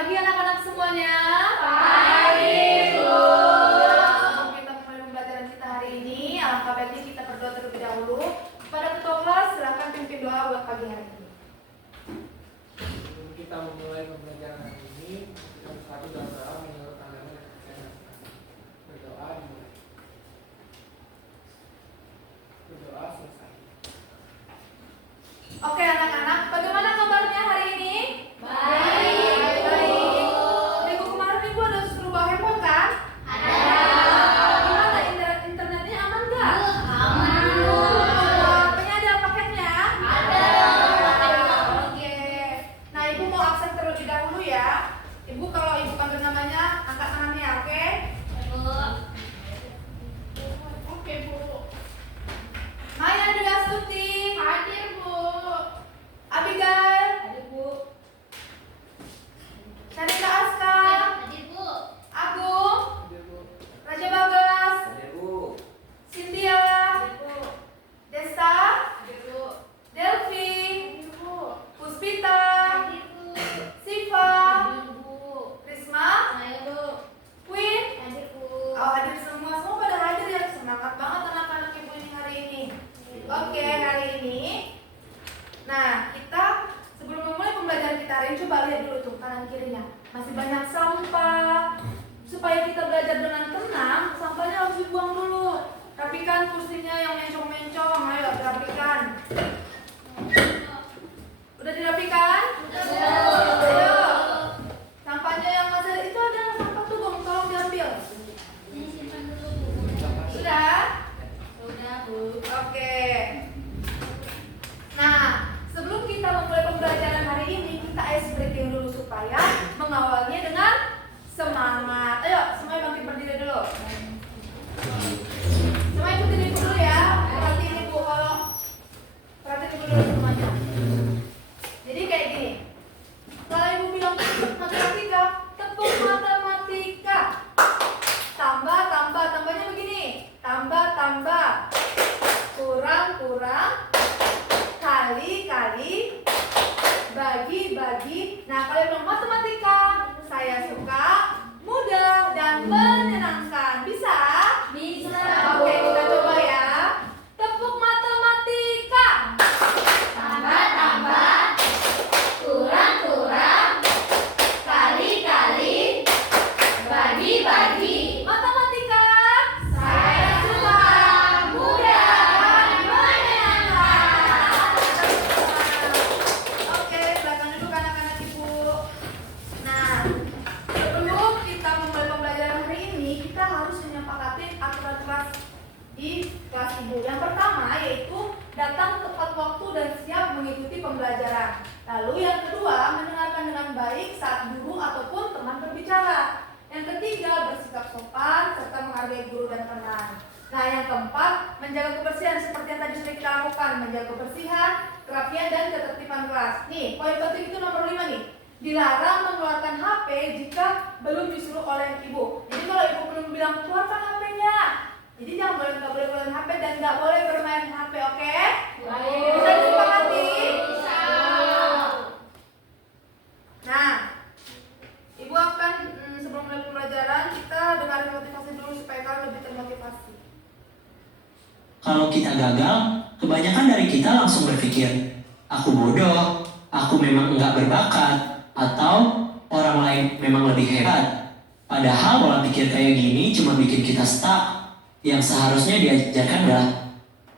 pagi anak-anak semuanya. Pagi, Bu. Sebelum kita mulai pembelajaran kita hari ini, alangkah baiknya kita berdoa terlebih dahulu. Kepada ketua kelas, silakan pimpin doa buat pagi hari ini. Sebelum kita memulai pembelajaran hari ini, kita bersatu dalam doa menurut agama dan kepercayaan. Berdoa dimulai. Berdoa selesai. Oke anak-anak, bagaimana kabarnya hari ini? Baik. Minggu kemarin ibu ada suruh bawa handphone kan? Ada. Gimana internetnya aman nggak? Aman. HP-nya ada paketnya? Ada. Oke. Nah ibu mau absen terlebih dahulu ya. Ibu kalau ibu panggil namanya angkat tangannya, oke? Oke Bu. Maya Dwi Astuti. Hadir, Bu. Abigail. Hadir, Bu. Syarika Aska. Hadir, Bu. Agung. Hadir, Bu. Raja Bagas. Hadir, Bu. Cynthia. Hadir, Bu. Desta. Hadir, Bu. Delvi. Hadir, Bu. Puspita. Hadir, Bu. Siva. Hadir, Bu. Risma. Saya, Bu. Queen. Hadir, Bu. Oh, hadir semua pada hadir ya. Semangat banget anak-anak ibu ini hari ini. Oke, hari ini. Nah, kita sebelum memulai pembelajaran kita hari ini, coba lihat dulu tuh kanan kirinya. Masih banyak sampah. Supaya kita belajar dengan tenang, sampahnya harus dibuang dulu. Rapikan kursinya yang mencong-mencong, ayo rapikan. Udah dirapikan? Ayo. Sampahnya yang masih ada, itu ada sampah tuh, Bang, tolong diambil. Ini simpan dulu, Bu. Sudah? Sudah, Bu. Oke. Nah, sebelum kita memulai pembelajaran hari ini, kita ice breaking dulu supaya mengawalnya dengan semangat. Ayo, semuanya bangkit berdiri dulu. Semua ikutin ibu dulu ya. Perhatiin ibu kalau perhatiin ibu dulu semuanya. Jadi kayak gini. Kalau ibu bilang matematika, tepuk matematika. Tambah, tambahnya begini. Tambah, kurang, kali, bagi. Nah, kalau bilang matematika, saya suka mudah dan menyenangkan. Bisa? Bisa, Oke, kita coba ya. Tepuk matematika. Tambah, kurang, kali, bagi. Matematika. Saya suka mudah dan menyenangkan. Oke, belakang dulu anak-anak ibu. Nah, sebelum kita memulai pembelajaran hari ini, kita harus menyepakati aturan kelas di kelas ibu. Yang pertama yaitu datang tepat waktu dan siap mengikuti pembelajaran. Lalu yang kedua, mendengarkan dengan baik saat guru ataupun teman berbicara. Yang ketiga, bersikap sopan serta menghargai guru dan teman. Nah, yang keempat, menjaga kebersihan seperti yang tadi sudah kita lakukan, menjaga kebersihan, kerapian dan ketertiban kelas. Nih, poin penting itu nomor 5 nih. Dilarang mengeluarkan HP jika belum disuruh oleh ibu. Jadi kalau ibu belum bilang keluarkan HP-nya, jadi nggak boleh keluarin HP dan nggak boleh bermain HP, oke? Baik. Bisa disepakati? Bisa. Nah, ibu akan sebelum mulai pembelajaran kita dengarin motivasi dulu supaya kalian lebih termotivasi. Kalau kita gagal, kebanyakan dari kita langsung berpikir, aku bodoh, aku memang enggak berbakat, atau orang lain memang lebih hebat. Padahal pola pikir kayak gini cuma bikin kita stuck. Yang seharusnya diajarkan adalah,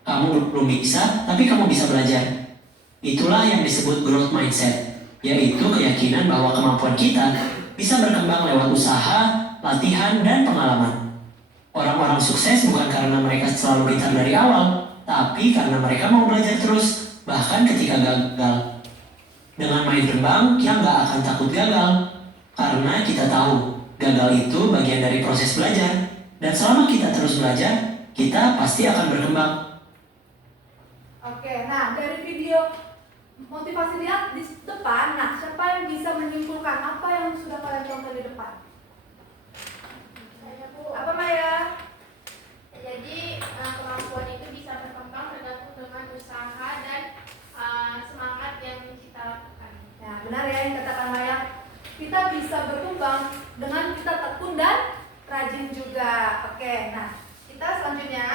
kamu belum bisa, tapi kamu bisa belajar. Itulah yang disebut growth mindset, yaitu keyakinan bahwa kemampuan kita bisa berkembang lewat usaha, latihan, dan pengalaman. Orang-orang sukses bukan karena mereka selalu pintar dari awal, tapi karena mereka mau belajar terus, bahkan ketika gagal. Dengan main kembang, kita nggak akan takut gagal, karena kita tahu gagal itu bagian dari proses belajar, dan selama kita terus belajar, kita pasti akan berkembang. Oke, nah dari video motivasi lihat di depan, nah siapa yang bisa menyimpulkan apa yang sudah kalian contoh di depan? Saya, Bu. Apa Maya? Jadi kemampuan itu bisa berkembang tergantung dengan usaha dan semangat yang kita lakukan. Nah benar ya yang katakan Maya. kita bisa berkembang dengan kita tekun dan rajin juga. Oke, nah kita selanjutnya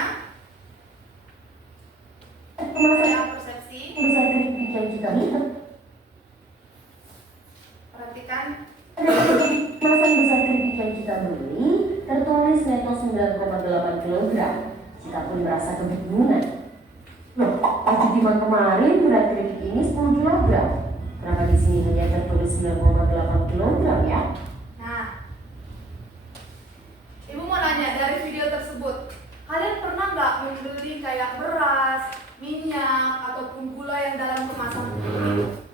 Kemasan persepsi. besar keripik yang kita minta. Perhatikan. Kemasan besar keripik yang kita beli tertulis neto 9,8 kg. Kita pun merasa kebingungan. Loh, waktu timbang kemarin berat keripik ini 10 kg. Kenapa di sini hanya tertulis 9,8 kg ya? Nah, Ibu mau nanya dari video tersebut, kalian pernah nggak membeli kayak beras, minyak, ataupun gula yang dalam kemasan itu?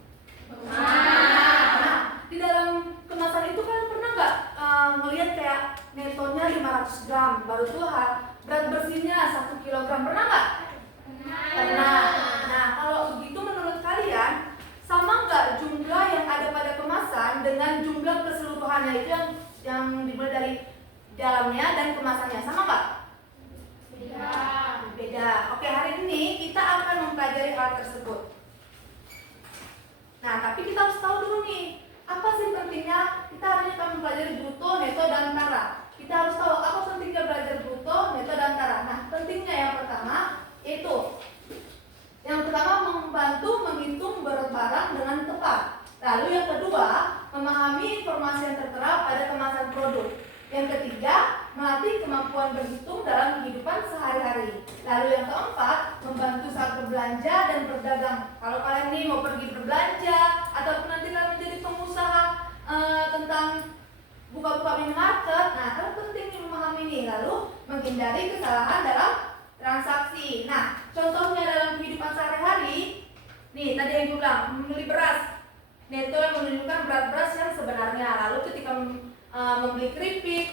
Nah, di dalam kemasan itu kalian pernah nggak melihat kayak netonya 500 gram, baru tuh berat bersihnya 1 kilogram, pernah nggak? Pernah. Nah, kalau begitu menurut kalian, sama nggak jumlah yang ada pada kemasan dengan jumlah keseluruhannya itu yang dimulai dari dalamnya dan kemasannya, sama nggak? Beda. Oke, hari ini kita akan mempelajari hal tersebut. Nah, tapi kita harus tahu dulu nih, apa sih pentingnya kita hari ini akan mempelajari bruto, neto, dan tara. Kita harus tahu apa pentingnya belajar bruto, neto, dan tara. Nah, pentingnya yang pertama itu membantu menghitung berat barang dengan tepat. Lalu yang kedua, memahami informasi yang tertera pada kemasan produk. Yang ketiga, melatih kemampuan berhitung dalam kehidupan sehari-hari. Lalu yang keempat, membantu saat berbelanja dan berdagang. Kalau kalian nih mau pergi berbelanja ataupun nanti kalian menjadi pengusaha tentang buka-buka minimarket, nah kalian penting nih memahami ini. Lalu menghindari kesalahan dalam transaksi. Nah, contohnya dalam kehidupan sehari-hari, nih tadi yang gue bilang, membeli beras. Neto yang menunjukkan berat beras yang sebenarnya. Lalu ketika membeli keripik,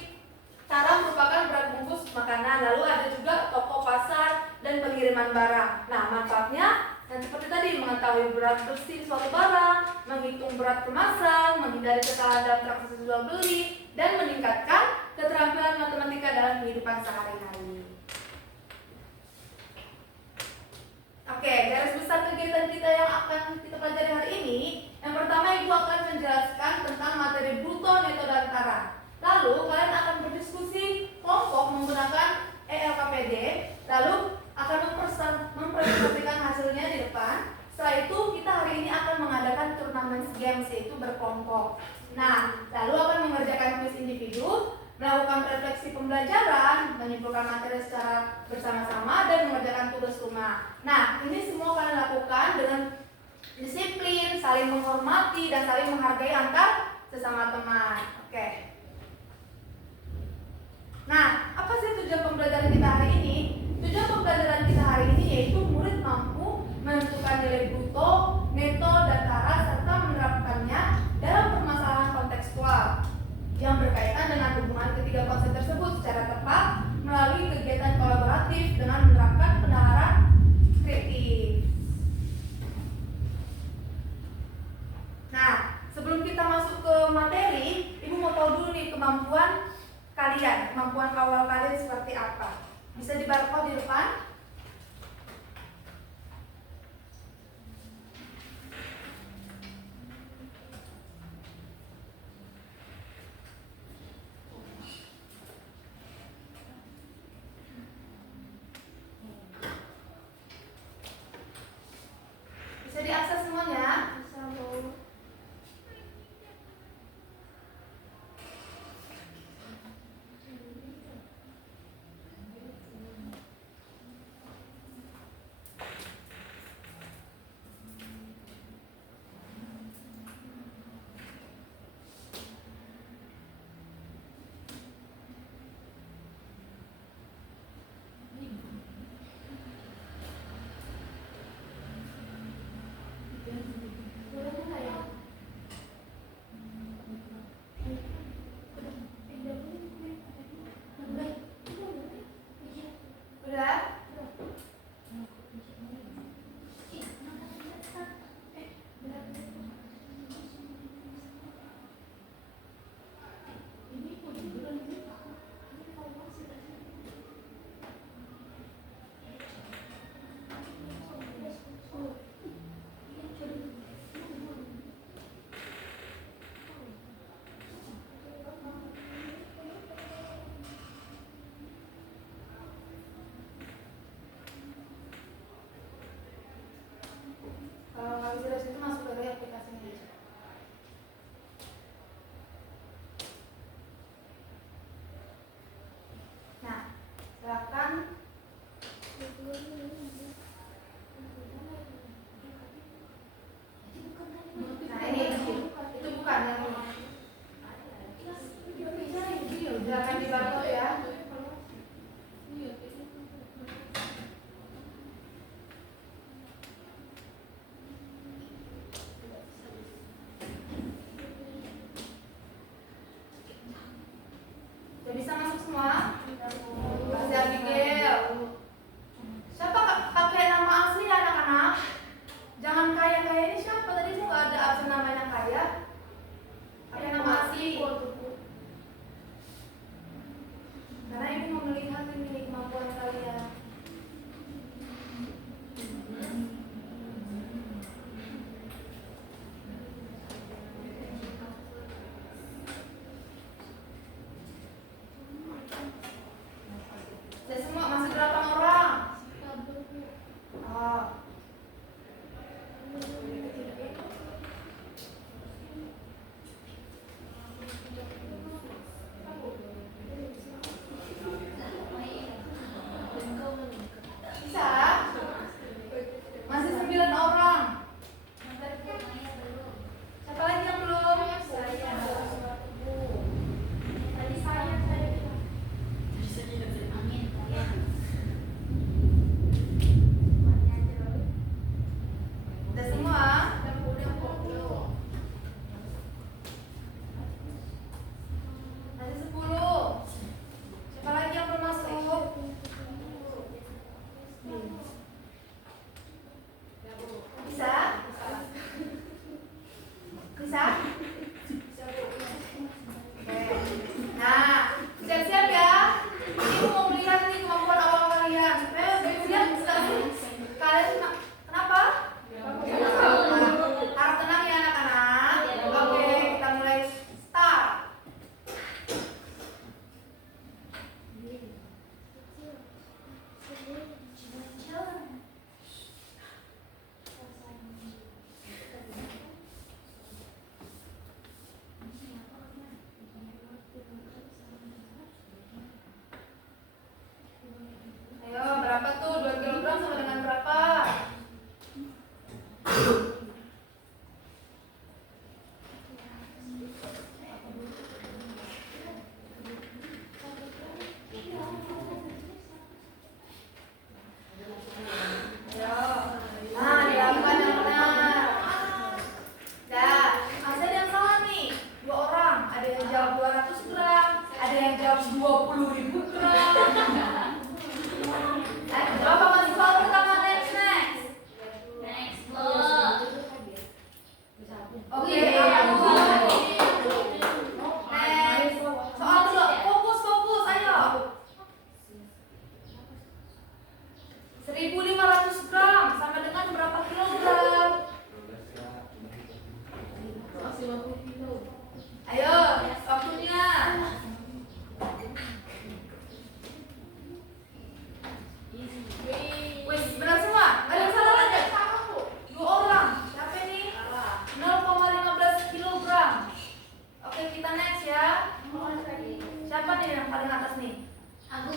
tara merupakan berat bungkus makanan. Lalu ada juga toko, pasar, dan pengiriman barang. Nah, manfaatnya seperti tadi, mengetahui berat bersih suatu barang, menghitung berat kemasan, menghindari kesalahan dalam transaksi jual beli, dan meningkatkan keterampilan matematika dalam kehidupan sehari-hari. Oke, garis besar kegiatan kita yang akan kita pelajari hari ini. Yang pertama, Ibu akan menjelaskan tentang materi bruto, neto, dan tara. Lalu kalian akan berdiskusi kelompok menggunakan ELKPD. Lalu akan mempresentasikan hasilnya di depan. Setelah itu kita hari ini akan mengadakan turnamen games, yaitu berkelompok. Nah, lalu akan mengerjakan kuis individu, melakukan refleksi pembelajaran, menyimpulkan materi secara bersama-sama, dan mengerjakan tugas rumah. Nah, ini semua kalian lakukan dengan disiplin, saling menghormati, dan saling menghargai antar sesama teman. Oke. Nah, apa sih tujuan pembelajaran kita hari ini? Tujuan pembelajaran kita hari ini yaitu murid mampu menentukan nilai bruto, neto, dan tara, serta menerapkannya dalam permasalahan kontekstual yang berkaitan dengan hubungan ketiga konsep tersebut secara tepat melalui kegiatan kolaboratif dengan menerapkan penalaran kritis. Nah, sebelum kita masuk ke materi, Ibu mau tahu dulu nih kemampuan kalian, kemampuan awal kalian seperti apa. Bisa dibarcode di depan. Bisa diakses semuanya? Bisa, Bu.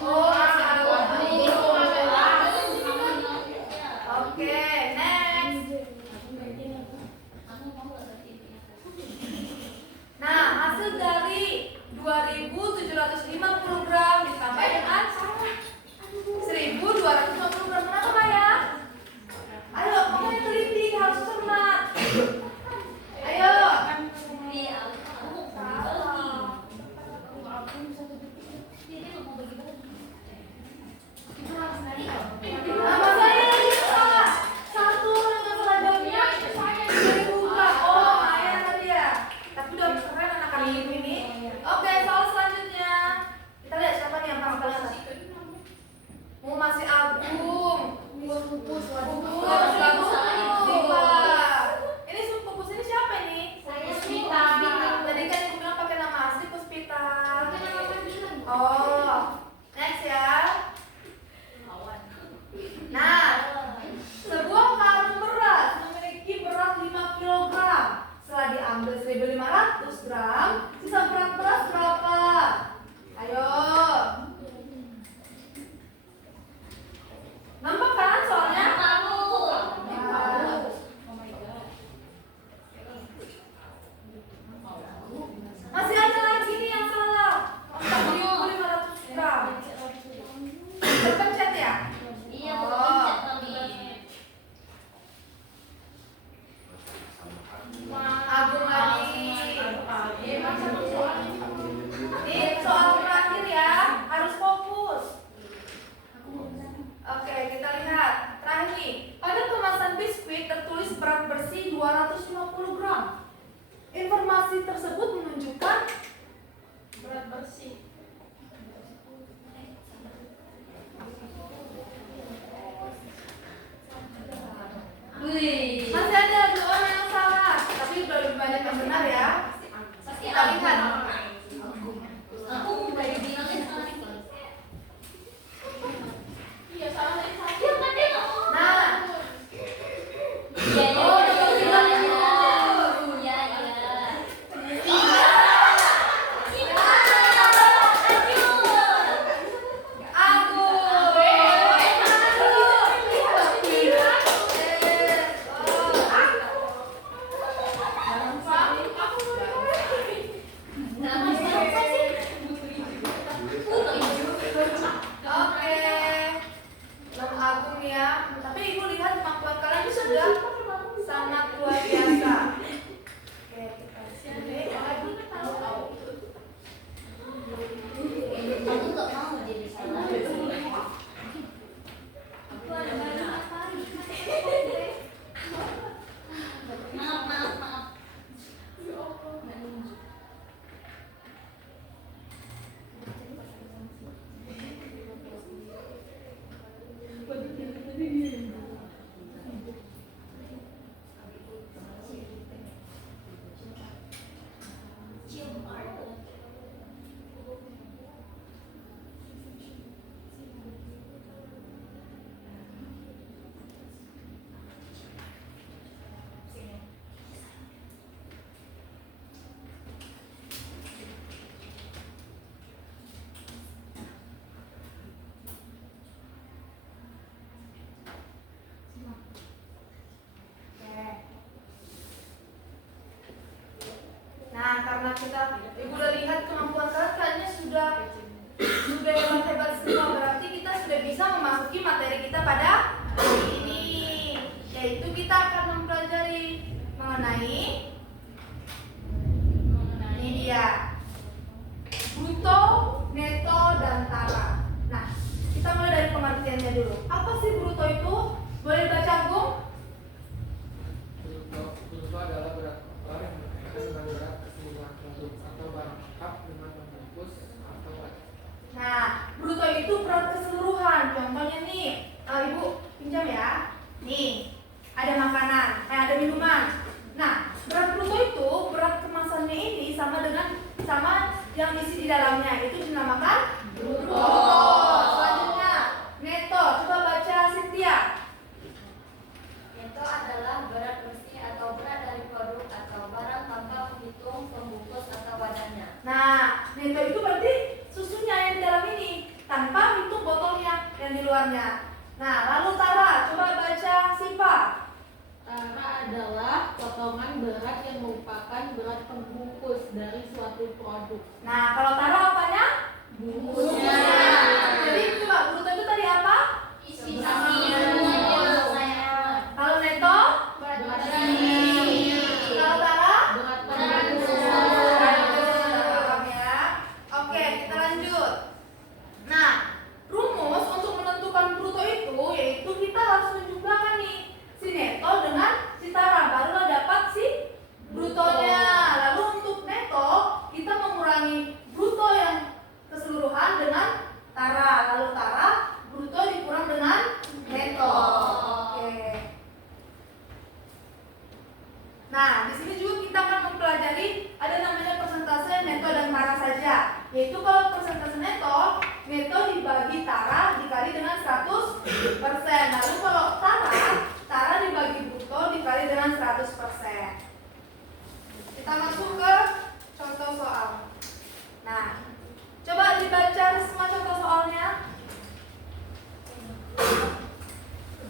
Oh, masih Agung. Oke, next. Nah, hasil dari 2.750 gram ditambah dengan 1.250 gram. Kenapa, Maya? Ayo, kamu yang teliti, harus cermat. Ayo. Nama saya yang salah. Satu dengan salah jawabnya. Bukan. Oh, Maya tadi ya. Tapi udah keren anak-anak ini. Oke, soal selanjutnya. Kita lihat siapa nih yang paling kalian. Oh, masih Agung. Pupus. Ini pupus ini siapa nih? Puspita. Tadi kan ibu bilang pakai nama asli Puspita. Oh, next ya. Nah, sebuah karung beras memiliki berat 5 kg. Setelah diambil 1.500 gram, sisa berat beras berapa? Ayo. Nampak kan soalnya? Masih ada lagi nih yang salah. 4.500 gram. Terpencet ya? Agung lagi. Ini soal terakhir ya, harus fokus. Oke, kita lihat. Terakhir nih, pada kemasan biskuit tertulis berat bersih 250 gram. Informasi tersebut menunjukkan Berat bersih. masih ada 2 orang yang salah, tapi udah lebih banyak yang benar ya. Kita lihat. Iya, salah dari satu. Nah, oke. Nama Agung ya. Tapi ibu lihat kemampuan kalian itu sudah sangat luar biasa. Oke, kita sini. Nah, karena ibu udah lihat kemampuan kalian sudah hebat semua, berarti kita sudah bisa memasuki materi kita pada hari ini, yaitu kita akan mempelajari mengenai ini dia, bruto, neto, dan tara. Nah, kita mulai dari pengertiannya dulu. Apa sih bruto itu? Boleh baca, Agung? Bruto adalah berat kotor yang berkaitan dengan berat keseluruhan produk atau barang lengkap dengan membungkus atau wadah. Nah, bruto itu berat keseluruhan. Contohnya nih, ibu pinjam ya. Nih, ada makanan, ada minuman. Nah, berat bruto itu berat kemasannya ini sama yang isi di dalamnya, itu dinamakan bruto. Selanjutnya, neto. Coba baca Cynthia. Neto adalah berat bersih atau berat dari produk atau barang tanpa menghitung pembungkus atau wadahnya. Nah, neto itu berarti susunya yang di dalam ini tanpa dari suatu produk. Nah, kalau Tara apanya? Bungkusnya. Jadi coba bruto itu tadi apa? Isinya. Kalau neto? Kalau Tara? Paham ya? Oke, kita lanjut. Nah, rumus untuk menentukan bruto itu yaitu kita harus menjumlahkan nih si neto dengan si Tara, barulah dapat si brutonya. Lalu untuk neto kita mengurangi bruto yang keseluruhan dengan Tara, lalu Tara bruto dikurang dengan neto. Oke. Nah, di sini juga kita akan mempelajari ada namanya persentase neto dan Tara saja. Yaitu kalau persentase neto dibagi Tara dikali dengan 100%. Lalu kalau Tara dibagi bruto dikali dengan 100%. Kita masuk ke contoh soal. Nah, coba dibaca semua contoh soalnya.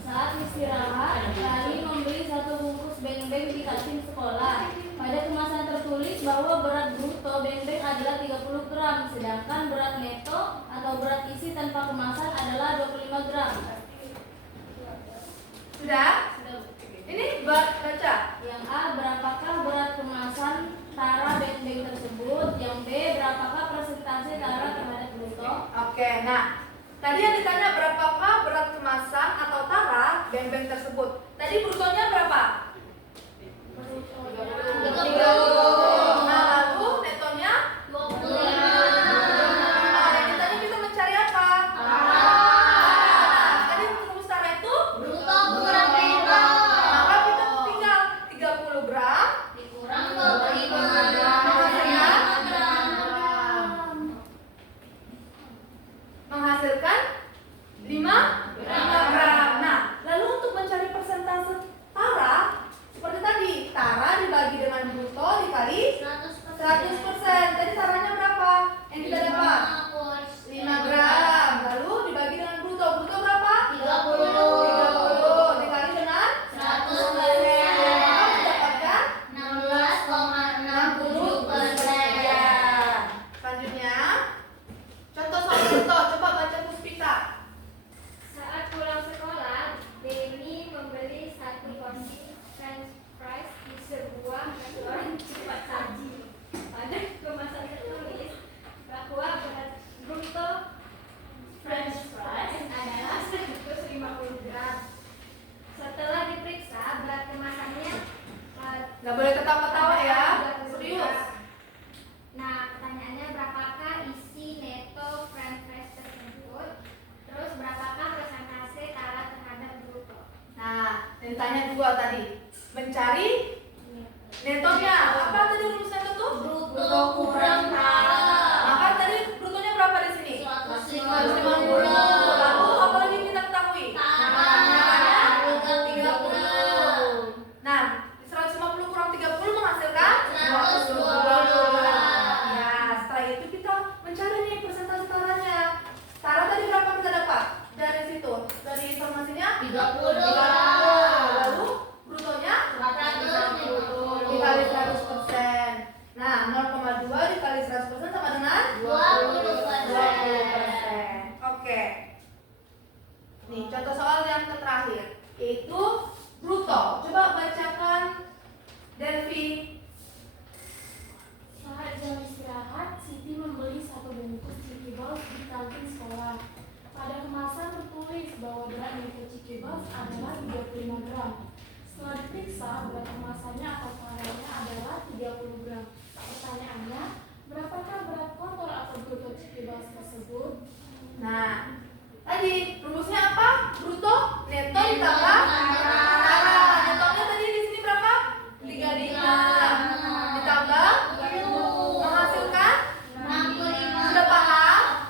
Saat istirahat, Rani membeli 1 bungkus beng-beng di kantin sekolah. Pada kemasan tertulis bahwa berat bruto beng-beng adalah 30 gram, sedangkan berat neto atau berat isi tanpa kemasan adalah 25 gram. Sudah? Ini baca. Yang A, berapakah berat kemasan Tara beng-beng tersebut? Yang B, berapakah persentase Tara terhadap bruto? Oke, nah tadi yang ditanya berapakah berat kemasan atau Tara beng-beng tersebut. Tadi brutonya berapa? 30. Nah, lalu netonya 25. Nah, yang ditanya kita mencari apa? Tara. Tadi rumus Tara itu Bruto kurang neto. maka kita tinggal 30 gram Dikurang 25 menghasilkan 5 gram. Nah, lalu untuk mencari persentase Tara seperti tadi, Tara dibagi dengan bruto dikali 100%. Tadi Taranya berapa? Yang kita dapat 5 gram. Lalu dibagi dengan bruto. Bruto berapa? 30 dikali dengan 100%. Maka mendapatkan 16,67%. ya. Selanjutnya, contoh soal contoh. Coba baca Puspita. Saat pulang sekolah, Denny membeli 1 porsi French fries di sebuah restoran cepat saji. Pada kemasan tertulis bahwa berat bruto French fries adalah 150 gram. Setelah diperiksa, berat kemasannya Nggak boleh ketawa-ketawa ya. Serius. Nah, pertanyaannya berapakah isi neto French fries tersebut? Terus berapakah persentase Tara terhadap bruto? Nah, yang ditanya dua tadi. Mencari netonya. Apa tadi rumus neto tuh? Bruto kurang Tara. Maka tadi brutonya berapa di sini? 150. Lalu apa lagi kita ketahui? Taranya 30. Nah, 150 kurang 30 menghasilkan 120. Ya, setelah itu kita mencari nih persentase Taranya. Tara tadi berapa kita dapat? Dari situ, dari informasinya 30. Lalu brutonya 150. dikali 100%. Nah, 0,2 dikali 100% sama dengan 20%. Oke. Nih, contoh soal yang terakhir yaitu bruto. Coba bacakan Delvi. Saat jam istirahat, Siti membeli 1 bungkus Chicky Balls di kantin sekolah. Pada kemasan tertulis bahwa berat neto Chicky Balls adalah 35 gram. Setelah diperiksa, berat kemasannya atau Taranya adalah 30 gram. Pertanyaannya, berapakah berat kotor atau bruto Chicky Balls tersebut? Nah, tadi rumusnya apa? Bruto neto ditambah Tara. Netonya tadi di sini berapa? 35 ditambah menghasilkan 65. sudah paham?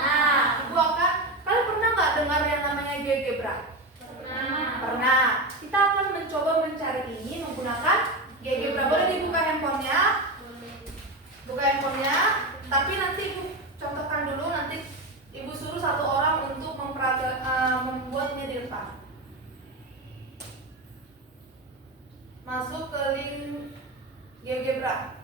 Nah, Ibu akan kalian pernah nggak dengar yang namanya GeoGebra? Pernah. Kita akan mencoba mencari ini menggunakan GeoGebra. Boleh dibuka handphonenya? Buka handphonenya. Tapi nanti Ibu contohkan dulu. Nanti Ibu suruh 1 orang untuk membuatnya di depan. Masuk ke link GeoGebra.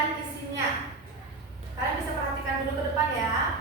dan isinya. Kalian bisa perhatikan dulu ke depan ya.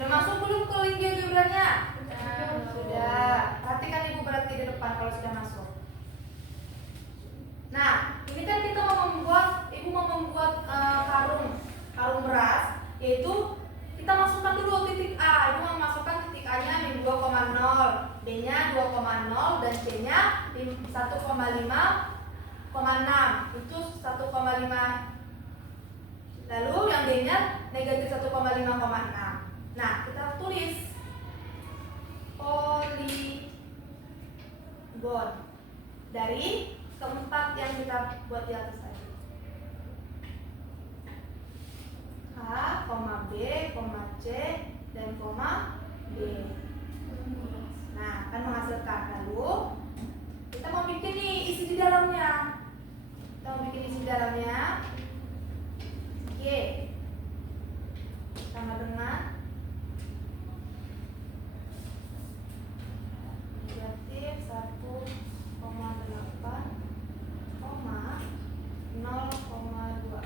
Sudah masuk belum ke link geografinya? Sudah. Perhatikan ibu berarti di depan kalau sudah masuk. Nah, ini kan kita mau membuat, ibu mau membuat karung beras, yaitu kita masukkan dulu titik A. Ibu mau masukkan titik A-nya min 2,0, B-nya 2,0 dan C-nya 1,5,6. Itu 1,5. Lalu yang D-nya negatif 1,5,6. Nah, kita tulis poligon dari keempat yang kita buat di atas tadi. H, B, C, dan D. Nah, akan menghasilkan. Lalu kita mau bikin nih isi di dalamnya. Kita mau bikin isi di dalamnya. G sama dengan negatif 1,8, 0,2.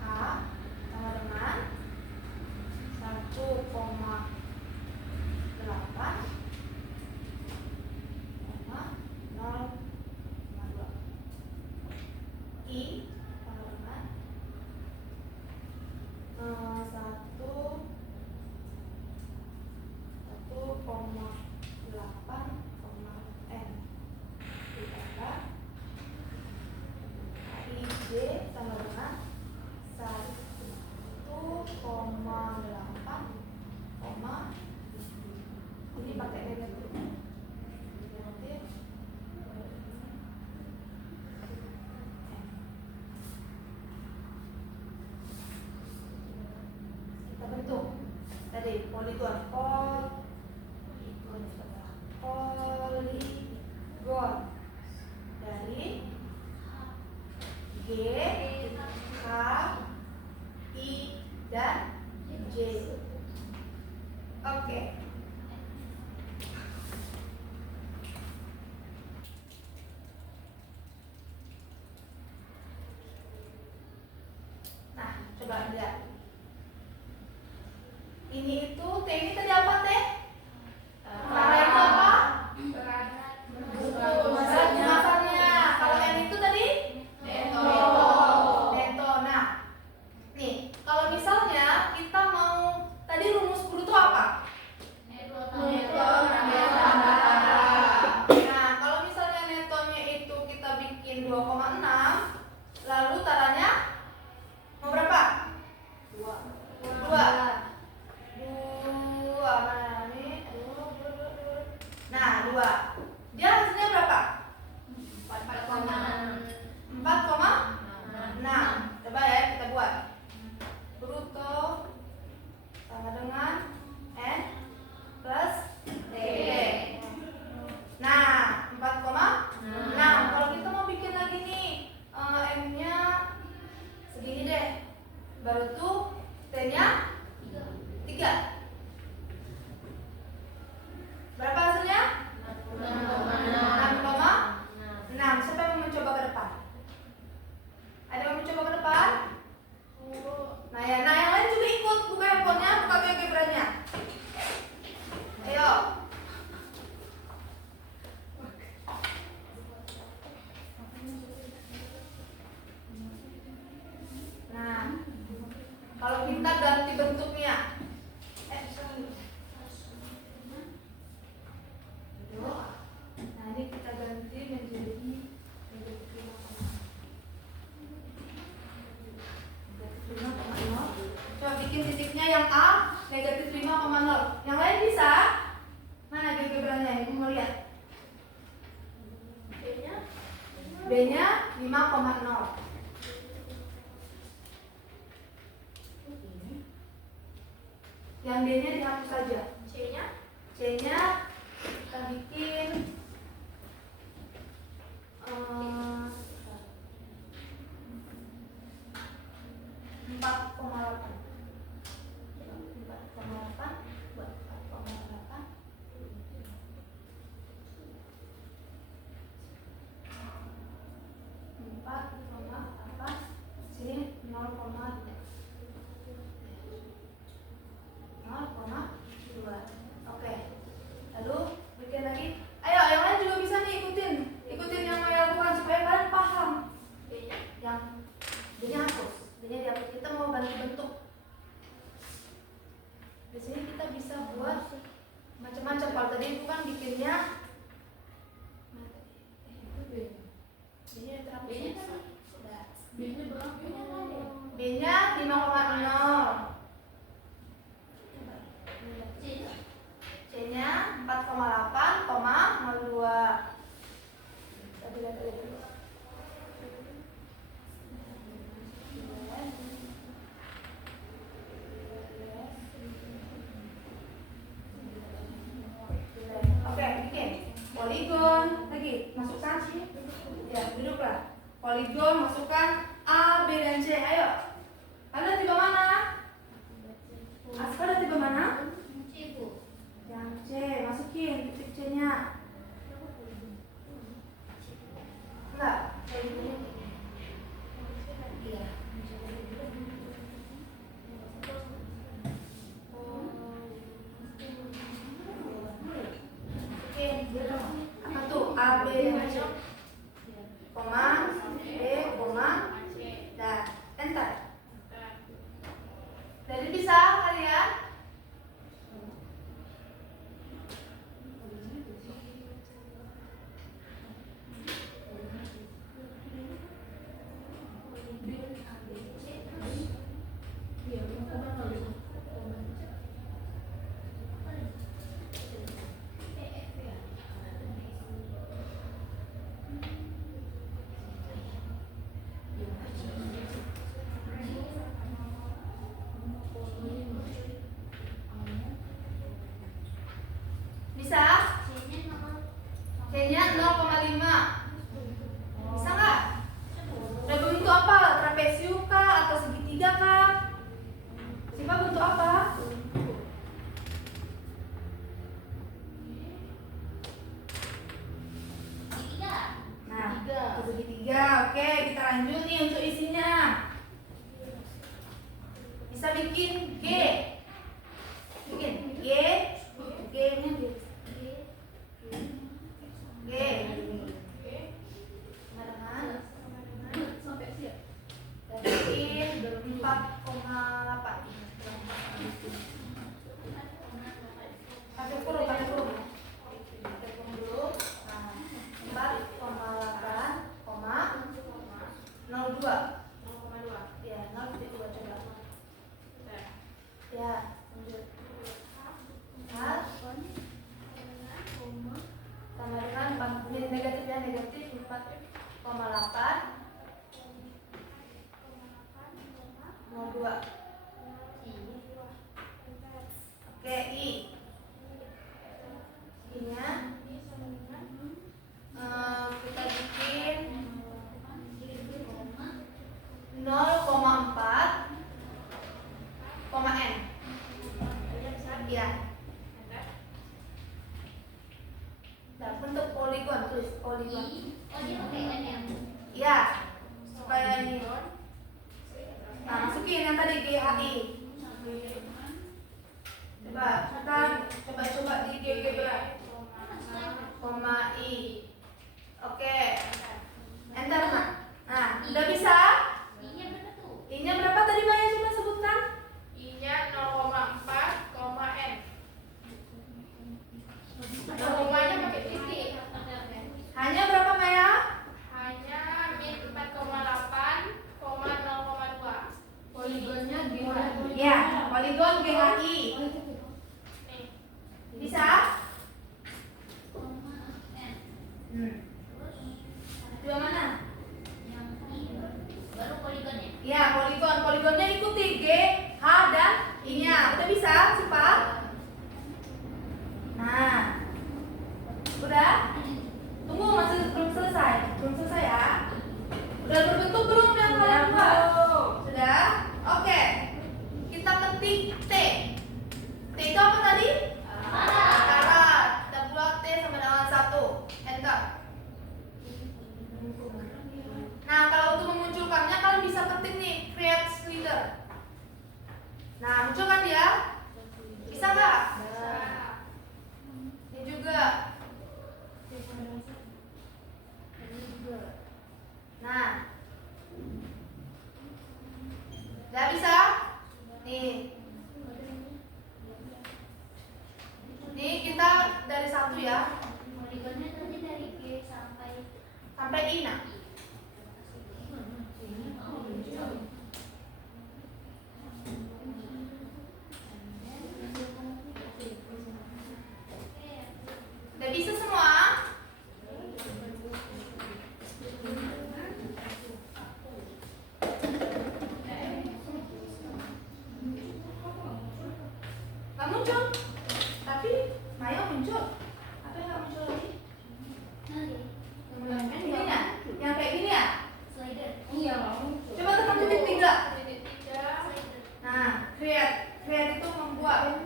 H sama dengan 1,8, 0,2. I sama dengan 1,8, N ditambah IJ sama dengan 1,8, ini pakai negatif. Kita bentuk tadi poligon dari G, H, I, dan J. Oke. Nah, coba lihat. Ini itu T ini tadi apa teh? Karena itu apa? Kemasannya. Kalau N itu tadi? Neto. Nah, nih kalau misalnya kita mau tadi rumus guru itu apa? Nah, kalau misalnya netonya itu kita bikin 2,6, lalu taranya mau berapa? 2. Mana nih? Nah, 2. Dia hasilnya berapa? 4,6. Coba ya kita buat. Bruto sama dengan N plus T. Nah, 4,6. Kalau kita mau bikin lagi nih M-nya segini deh. Baru tuh T-nya 3. Berapa hasilnya? 6,6. Siapa yang mau mencoba ke depan? Ada yang mau mencoba ke depan? Nah yang lain juga ikut. Buka handphonenya, buka geografinya. Ayo. Nah, kalau kita ganti bentuknya, negatif 5,0. Yang lain bisa? Mana GeoGebranya? Ibu mau lihat? B-nya 5,0. Yang D-nya dihapus saja. C-nya C-nya kita bikin 4,8. 4,8 buat 4,8. 4,8 sini 0,2. Oke. Lalu bikin lagi. Ayo, yang lain juga bisa nih ikutin yang saya lakukan supaya kalian paham. Yang D-nya hapus, D-nya dihapus. Kita mau ganti bentuk. Di sini kita bisa buat macam-macam. Kalau tadi itu kan bikinnya B-nya terhapus. B-nya berapa? B-nya 5,0. C-nya 4,8,02. Kita lihat dulu. Oke, bikin poligon lagi. Masukkan sih. Ya, duduklah. Poligon masukkan A, B, dan C. Ayo. Kalian tiba mana? Askara tiba mana? Yang C, masukin titik C-nya. Enggak, kayak gini. Iya. Oke, apa tuh? A, B, dan C. Koma, B, koma, dan enter. Jadi bisa kalian? Bisa? C-nya 0,5. Bisa nggak? Udah bentuk apa? Trapesium kah? Atau segitiga kah? Siapa bentuk apa? Nah, segitiga. Oke, kita lanjut nih untuk isinya. Bisa bikin G. Bikin G. G-nya G. G. Sampai siap. Bikin 4,8. Pakai kurung dulu. Nah, 4,8,02. Ya, 0,2 coba. Ya, lanjut. Sama dengan negatifnya negatif 4,8,02. Oke, I. I-nya kita bikin 0,4, N. Ya. Nah, bentuk poligon, tulis poligon. Ya, supaya ini. Nah, masukin yang tadi GHI. Coba di GeoGebra. Koma I. Oke. Enter, nak. Nah, udah bisa? I-nya berapa tadi Maya coba sebutkan? I-nya 0,4, N. Komanya pakai titik. Hanya berapa Maya? Hanya min 4,8, 0,2. Poligonnya gimana? Ya, poligon GHI. T itu apa tadi? Karat. Kita buat T sama dengan 1. Enter. Nah, kalau untuk memunculkannya kalian bisa ketik nih, create slider. Nah, muncul kan dia? Bisa nggak? Ini juga. Nah, udah bisa? Nih. Nih kita dari 1 ya. Poligonnya tadi dari G sampai I. Nah. Udah bisa semua? Gak muncul. Tapi Maya muncul. Apa yang gak muncul lagi? Ini ya? Yang kayak gini ya? slider. Iya, mau. Coba tekan titik 3. Nah, create. Create itu membuat.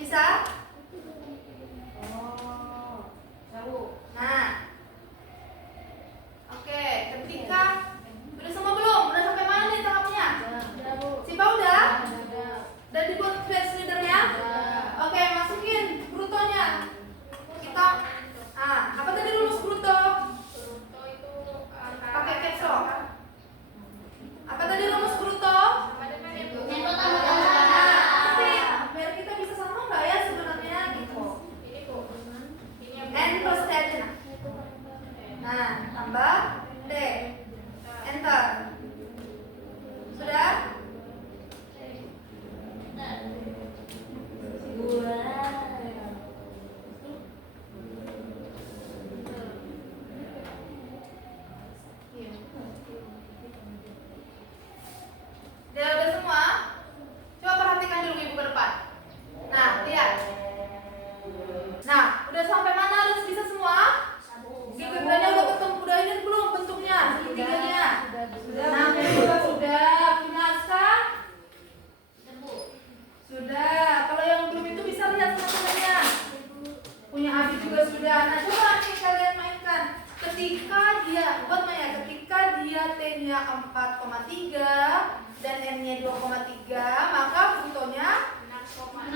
Bisa? Nah. Oke, ketika udah semua belum? Udah sampai mana nih tahapnya? Sipa udah? Dan dibuat create slidernya? Oke, masukin brutonya. Kita apa tadi rumus bruto? Pakai caps lock. Apa tadi rumus bruto? Biar kita bisa sama nggak ya sebenarnya gitu. N plus T aja. Nah, tambah D. Enter. Sudah? Udah semua? Coba perhatikan dulu ibu ke depan. Nah, lihat. Nah, udah sampai mana? Harus bisa semua? Gigitannya udah ketemu, udah ini belum bentuknya? Gigitannya? Nah, kedua sudah. Punya Aska? Sudah. Kalau yang belum itu bisa lihat teman-temannya. Punya Abi juga sudah. Nah, coba nih kalian mainkan. Ketika dia, buat Maya, ketika dia T-nya 4,3 dan N-nya 2,3, maka brutonya 6,6.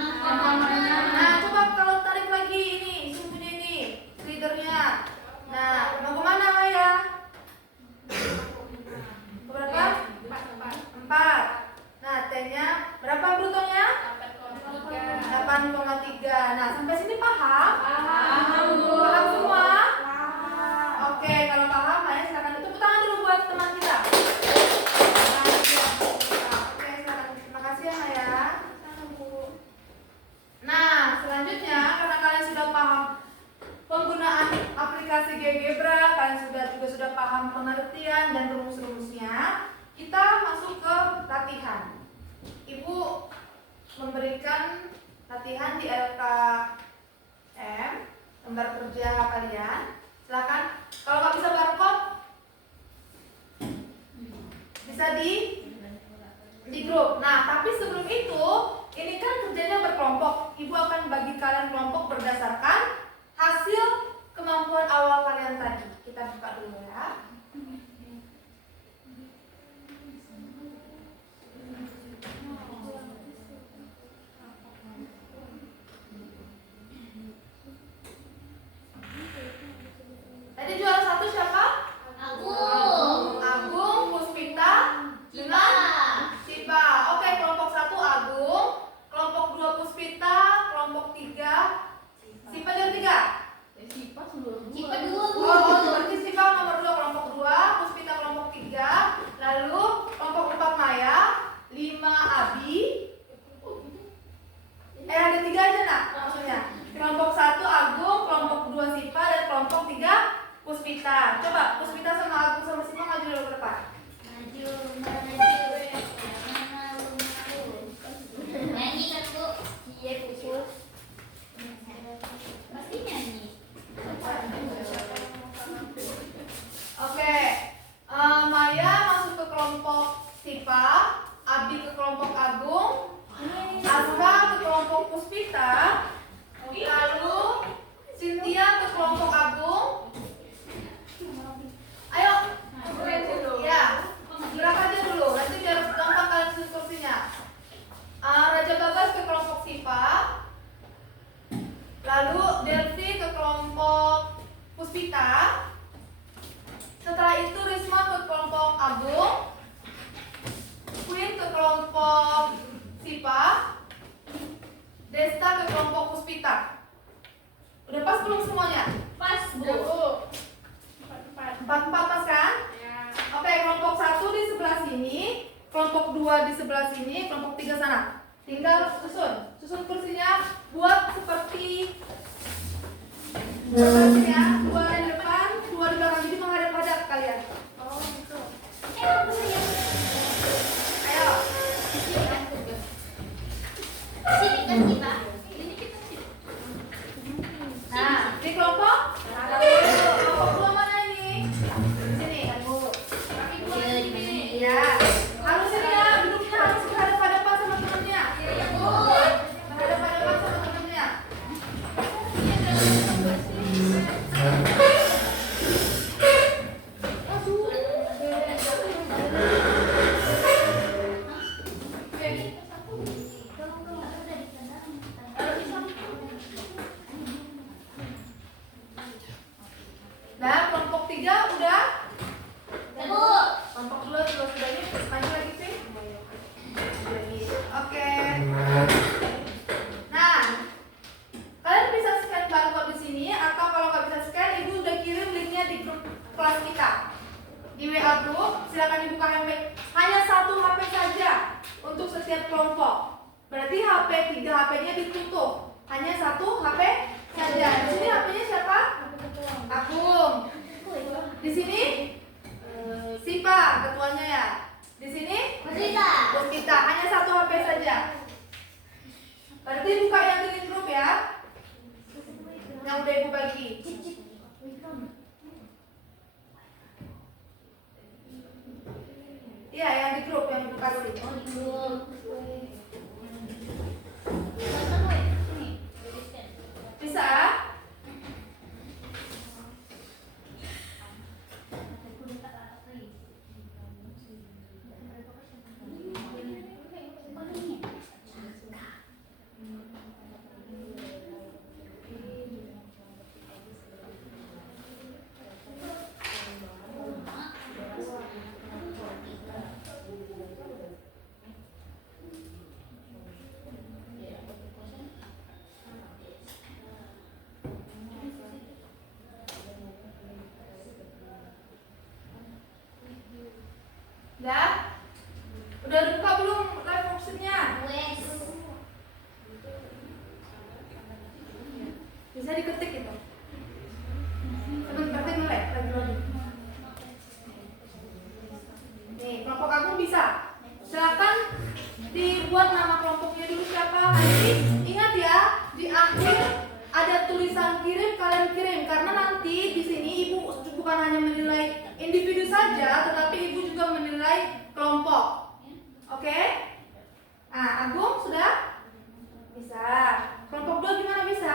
Nah, coba kalau tarik lagi ini, sumbunya ini, slidernya. Nah, mau kemana Maya? Berapa? 4. Nah, T-nya berapa brutonya? 8,3. Nah, sampai sini paham? Paham semua? Oke, kalau paham, Maya silakan tepuk tangan dulu buat teman kita. Oke, silakan. Terima kasih ya Maya. Nah, selanjutnya karena kalian sudah paham penggunaan aplikasi GeoGebra, kalian juga sudah paham pengertian dan rumus-rumusnya, kita masuk ke latihan. Ibu memberikan latihan di LKM, lembar kerja kalian. Silakan. Kalau nggak bisa barcode, bisa di grup. Nah, tapi sebelum itu, ini kan kerjanya berkelompok. Ibu akan bagi kalian kelompok berdasarkan hasil kemampuan awal kalian tadi. Kita buka dulu ya. Tadi juara 1 siapa? Agung, Puspita, dengan Sipa. Oke, kelompok 1 Agung, kelompok 2 Puspita, kelompok 3 Sipa juara 3. Sipa sudah Oh, berarti Sipa nomor 2 kelompok 2, Puspita kelompok 3, lalu kelompok 4 Maya, 5 Abi. Ada 3 aja nak maksudnya. Kelompok 1 Agung, kelompok 2 Sipa, dan kelompok 3 Puspita. Coba Puspita sama Agung sama Sipa maju dulu ke depan. Nyanyi kan Bu? Iya Pupus. Pasti nyanyi. Oke, Maya masuk ke kelompok Sipa, Abi ke kelompok Agung, Aska ke kelompok Puspita. Puspita. Setelah itu Risma ke kelompok Agung, Queen ke kelompok Sipa, Desta ke kelompok Puspita. Udah pas belum semuanya? Pas, Bu. Empat pas kan? Oke, kelompok 1 di sebelah sini, kelompok 2 di sebelah sini, kelompok 3 sana. Tinggal susun kursinya, buat seperti ya, 2 di depan, 2 di belakang, jadi menghadap-hadap kalian. Oh, gitu. Ayo. Sini kan kita. Ini kita sini. Nah, di kelompok kelompok 2 mana ini? Sini. Kaki dua di sini. Ya. Harus ini ya, duduknya harus menghadap-hadapan sama temennya. Iya, Bu. Menghadap-hadapan sama temennya. Nah, kelompok 3 udah? Bu. Kelompok 2 juga sudah ini, maju lagi sih. Oke. Nah, kalian bisa scan barcode di sini atau kalau nggak bisa scan, ibu udah kirim linknya di grup kelas kita di WA group. Silakan dibuka hanya 1 HP saja untuk setiap kelompok. Berarti HP 3 HP-nya ditutup. Hanya 1 HP saja. Di sini HP-nya siapa? Agung. Di sini Sipa ketuanya ya. Di sini kita hanya 1 HP saja. Berarti buka yang di grup ya. Yang udah ibu bagi. Iya, yang di grup yang ibu kasih. Bisa? Udah buka belum live optionnya? Bisa diketik itu. Sebentar nge-lag lagi. Nih, kelompok Agung bisa. Silakan dibuat nama kelompoknya dulu siapa. Nanti ingat ya, di akhir ada tulisan kirim, kalian kirim karena nanti di sini ibu bukan hanya menilai individu saja, tetapi ibu juga menilai kelompok. Oke? Nah, Agung sudah bisa. Kelompok 2 gimana bisa?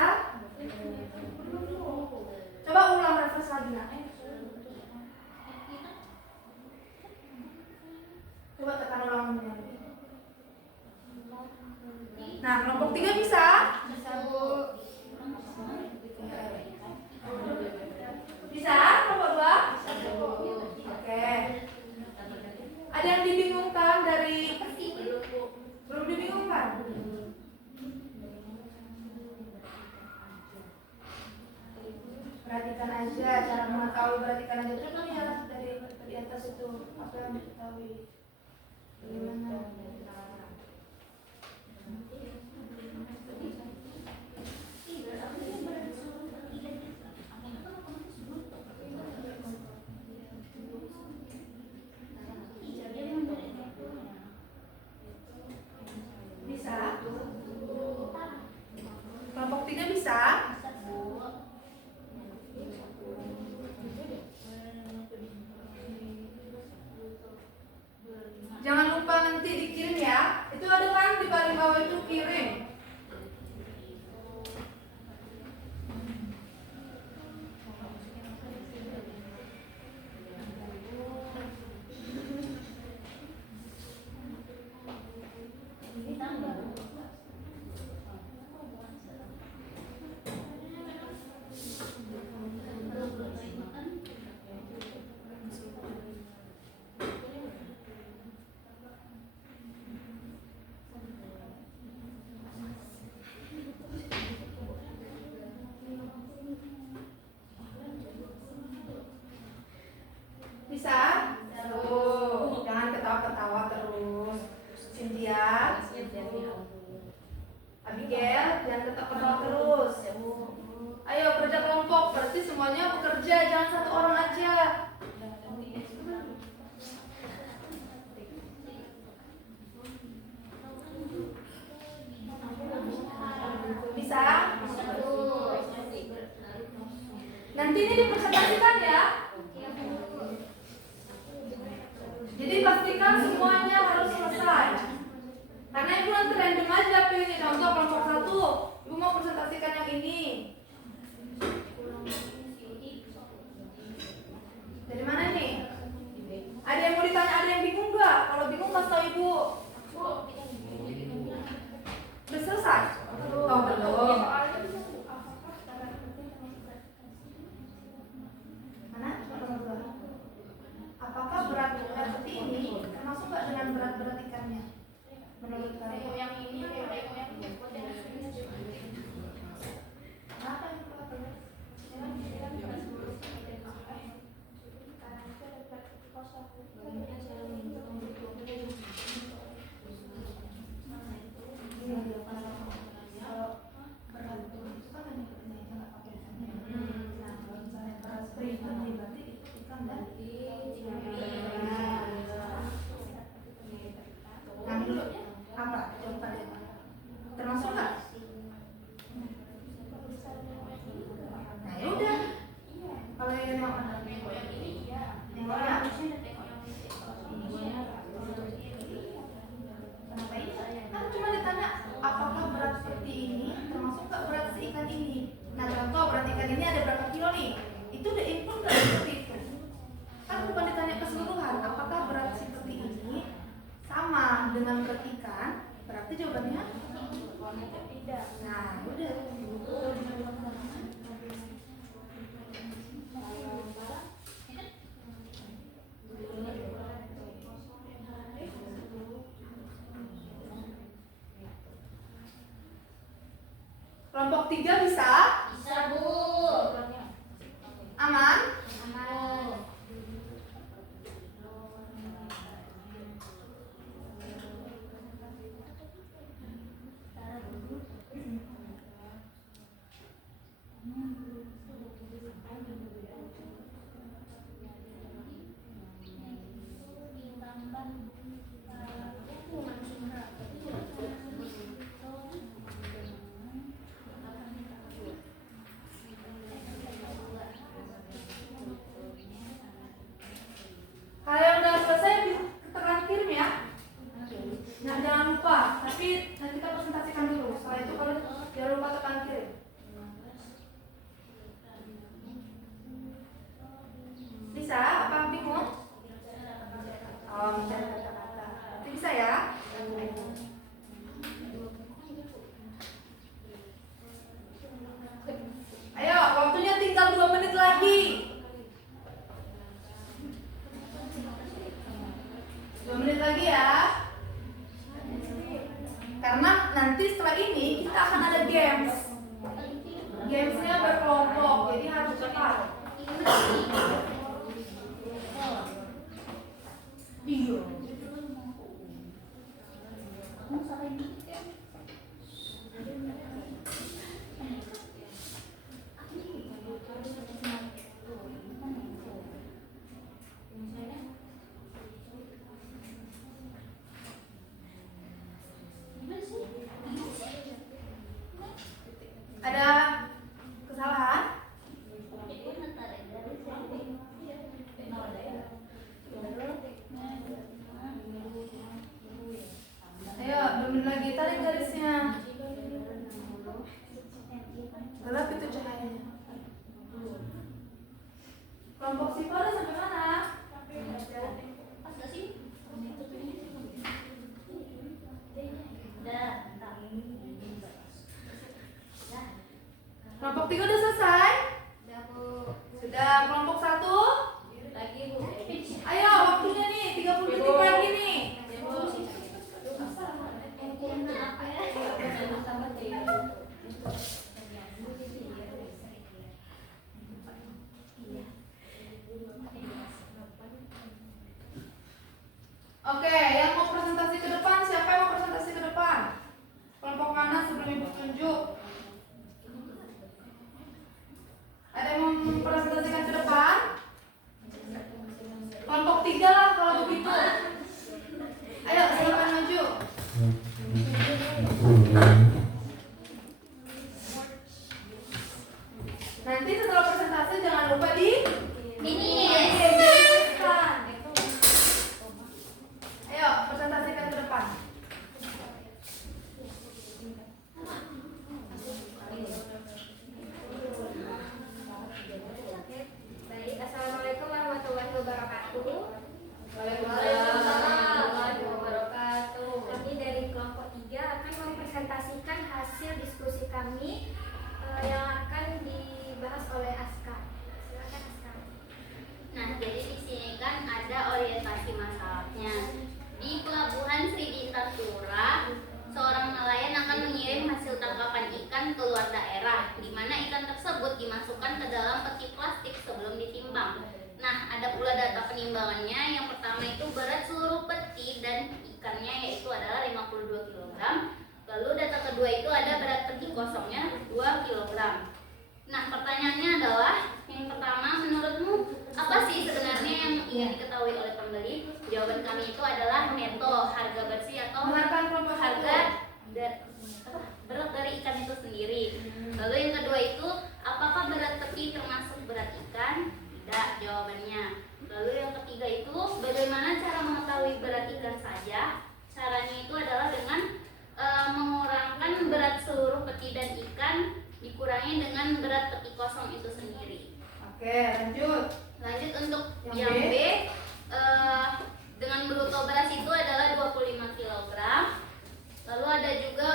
Coba ulang refresh lagi nak. Coba tekan ulang lagi. Nah, kelompok 3 bisa? Bisa? Kelompok 2? Oke. Ada yang dibingungkan dari belum dibingungkan? Perhatikan aja cara mengetahui, perhatikan aja. Coba lihat dari atas itu apa yang diketahui. Bagaimana? Bisa? Kelompok 3 bisa? Jangan lupa nanti dikirim ya. Nanti ini dipresentasikan ya. Jadi pastikan semuanya harus selesai. Karena ibu nanti random aja pilihnya. Contoh kelompok 1, ibu mau presentasikan yang ini. Dari mana nih? Ada yang mau ditanya, ada yang bingung nggak? Kalau bingung kasih tahu ibu. Udah selesai? Oh belum. Mana? Apakah berat seperti ini termasuk nggak dengan berat ikannya? Menurut kalian? Yang ini, yang ini. Kenapa yang berat? Apa jawabannya? Termasuk nggak? Nah ya udah. Kalau yang mana? Yang mana? Kenapa ini? Kan cuma ditanya apakah berat seperti ini termasuk nggak berat si ikan ini? Nah contoh berat ikan ini ada berapa kilo nih? Itu udah input nggak seperti itu? Kan bukan ditanya keseluruhan. Apakah berat seperti ini sama dengan berat ikan? Berarti jawabannya tidak. Nah udah. Kelompok 3 bisa? Bisa, Bu. Aman? Aman. Kalau yang udah selesai tekan kirim ya. Nah jangan lupa, tapi nanti kita presentasikan dulu. Setelah itu kalian jangan lupa tekan kirim. Bisa? Apa bingung? Oh, bicara kata-kata. Nanti bisa ya? Ayo, waktunya tinggal 2 menit lagi. 2 menit lagi ya. Karena nanti setelah ini kita akan ada games. Gamesnya berkelompok, jadi harus cepat. Iya. Ada kesalahan? Ayo, 2 menit lagi, tarik garisnya. Gelap itu cahayanya. Kelompok sifat ada sampai mana? Kelompok 3 udah selesai? Sudah. Kelompok 1? Ayo, waktunya nih, 30 detik lagi nih. Oke, yang mau presentasi ke depan, siapa yang mau presentasi ke depan? Kelompok mana sebelum ibu tunjuk? Nanti setelah presentasi jangan lupa di Finish. finiskan. Ayo, presentasikan ke depan. Baik, assalamualaikum warahmatullahi wabarakatuh. Waalaikumsalam warahmatullahi wabarakatuh. Kami dari kelompok 3 akan mempresentasikan hasil diskusi kami yang akan dibahas oleh Aska. Silakan Aska. Nah, jadi di sini kan ada orientasi masalahnya. Di Pelabuhan Sri Bintang Pura, seorang nelayan akan mengirim hasil tangkapan ikan ke luar daerah, di mana ikan tersebut dimasukkan ke dalam peti plastik sebelum ditimbang. Nah, ada pula data penimbangannya. Yang pertama itu berat seluruh peti dan ikannya yaitu adalah 52 kg. Lalu data kedua itu ada berat peti kosongnya 2 kg. Nah, pertanyaannya adalah yang pertama, menurutmu apa sih sebenarnya yang ingin diketahui oleh pembeli? Jawaban kami itu adalah neto, harga bersih atau Dengarkan kelompok satu. harga berat dari ikan itu sendiri. Lalu yang kedua itu, apakah berat peti termasuk berat ikan? Tidak, jawabannya. Lalu yang ketiga itu, bagaimana cara mengetahui berat ikan saja? Caranya itu adalah dengan mengurangkan berat seluruh peti dan ikan dikurangi dengan berat peti kosong itu sendiri. Oke, lanjut. Lanjut untuk Yang yang B. B, dengan bruto beras itu adalah 25 kg. Lalu ada juga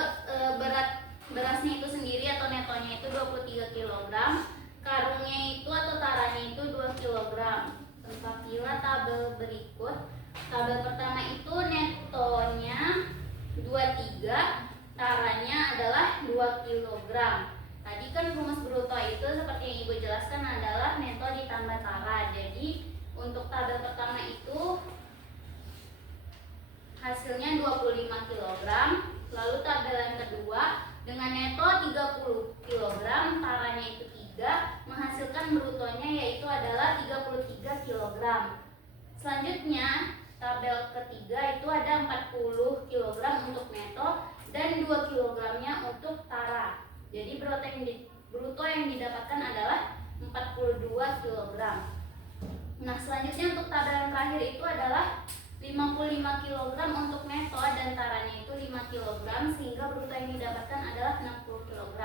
berat berasnya itu sendiri atau netonya itu 23 kg. Karungnya itu atau taranya itu 2 kg. Tempakilah tabel berikut. Tabel pertama itu netonya 23, taranya adalah 2 kg. Tadi kan rumus bruto itu seperti yang Ibu jelaskan adalah neto ditambah tara. Jadi untuk tabel pertama itu hasilnya 25 kg. Lalu tabel yang kedua dengan neto 30 kg, taranya itu 3, menghasilkan brutonya yaitu adalah 33 kg. Selanjutnya tabel ketiga itu ada 40 kg untuk neto dan 2 kg-nya untuk tara. Jadi bruto yang didapatkan adalah 42 kg. Nah, selanjutnya untuk tabel yang terakhir itu adalah 55 kg untuk neto dan taranya itu 5 kg, sehingga bruto yang didapatkan adalah 60 kg.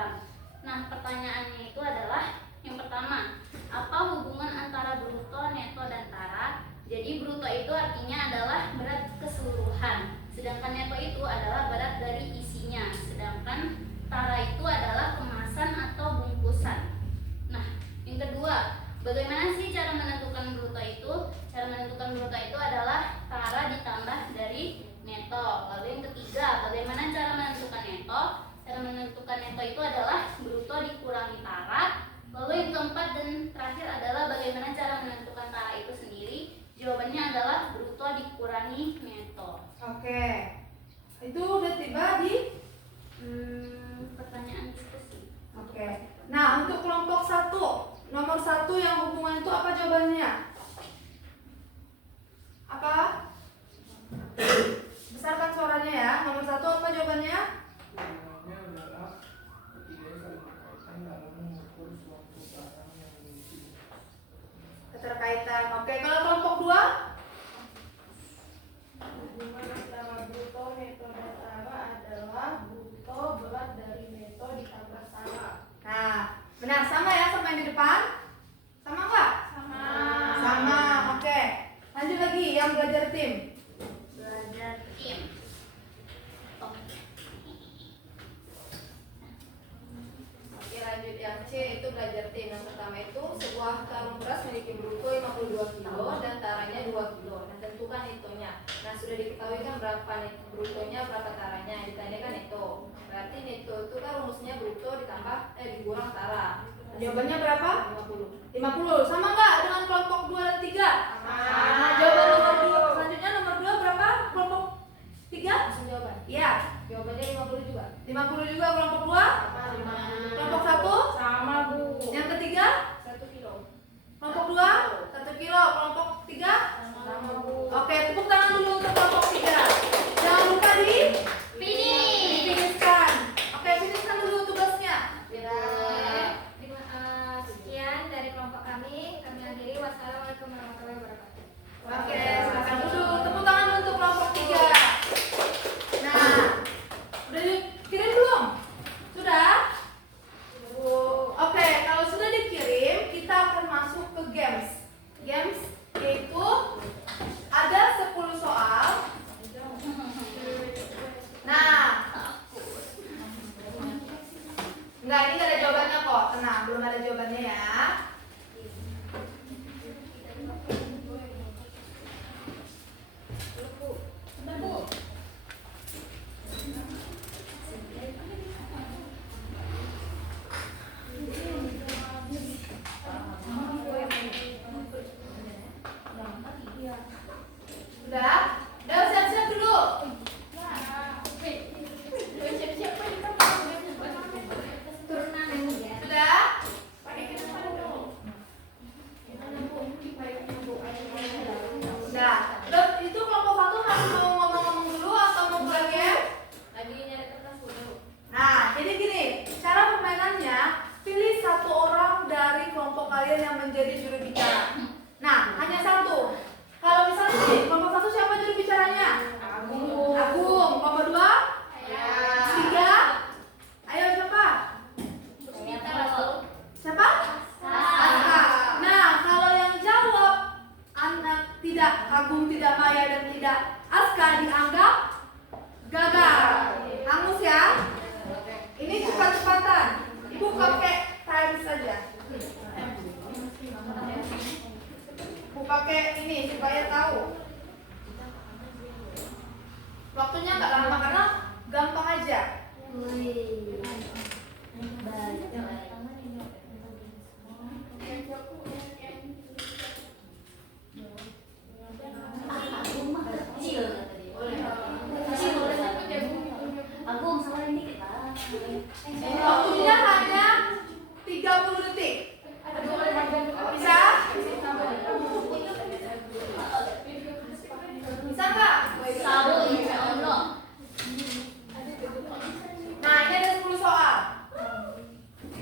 Nah, pertanyaannya itu adalah yang pertama, apa hubungan antara bruto, neto, dan tara? Jadi bruto itu artinya adalah berat keseluruhan, sedangkan neto itu adalah berat dari isinya, sedangkan tara itu adalah kemasan atau bungkusan. Nah, yang kedua, bagaimana sih cara menentukan bruto itu? Cara menentukan bruto itu adalah tara ditambah dari neto. Lalu yang ketiga, bagaimana cara menentukan neto? Cara menentukan neto itu adalah bruto dikurangi tara. Lalu yang keempat dan terakhir adalah bagaimana cara menentukan tara itu sendiri? Jawabannya adalah bruto dikurangi neto. Oke. Itu udah tiba di Pertanyaan diskusi. Oke. Nah, untuk kelompok 1, nomor 1 yang hubungan itu apa jawabannya? Apa? Besarkan suaranya ya. Nomor 1 apa jawabannya? Jawabannya adalah ketiga saling berkaitan dalam mengukur suatu barang yang dimiliki. Keterkaitan. Oke, kalau kelompok 2? Hubungan antara bruto, neto, dan tara adalah bruto berat dari neto ditambah tara. Nah, benar sama ya sama yang di depan? Sama enggak? Sama. Sama. Oke. Lanjut lagi yang belajar tim. Belajar tim. Oke. Oke, lanjut yang C itu belajar tim. Yang pertama itu sebuah karung beras memiliki bruto 52 kg dan taranya 2 kg. Nah, tentukan netonya. Nah, sudah diketahui kan berapa brutonya, berapa taranya. Ditanyakan neto. Berarti neto itu kan rumusnya bruto ditambah dikurang tara. Jawabannya berapa? 50. 50. Sama enggak dengan kelompok 2 dan 3? Sama. Jawaban nomor 2. Selanjutnya nomor 2 berapa? Kelompok 3? Langsung jawaban. Iya. Jawabannya 50 juga. 50 juga kelompok 2? Sama. Kelompok 1? Sama, Bu. Yang ketiga? 1 kilo. Kelompok 2? 1 kilo. Kelompok 3? Sama, Bu. Oke, tepuk tangan dulu untuk kelompok 3. Jangan lupa di finishkan. Oke, finishkan dulu tugasnya. Terima kasih. Enggak, ini nggak ada jawabannya kok. Tenang, belum ada jawabannya ya. Udah siap-siap dulu. Turunan ini ya. Sudah? Udah. Udah, itu kelompok satu harus mau ngomong-ngomong dulu atau mau mulai game? Nah, jadi gini, cara permainannya, pilih satu orang dari kelompok kalian yang menjadi juru bicara. Nah, hanya satu. Kalau misalnya nih, kelompok satu siapa juru bicaranya? Agung. Kelompok dua? Tiga? Ayo siapa? Siapa? Aska. Nah, kalau yang jawab anak tidak Agung, tidak Maya, dan tidak Aska dianggap gagal. Hangus ya? Ini cepat-cepatan. Ibu pakai time saja. Ibu pakai ini supaya tahu. Waktunya nggak lama karena gampang aja. Waktunya hanya 30 detik. Bisa? Bisa nggak? Nah, ini ada 10 soal.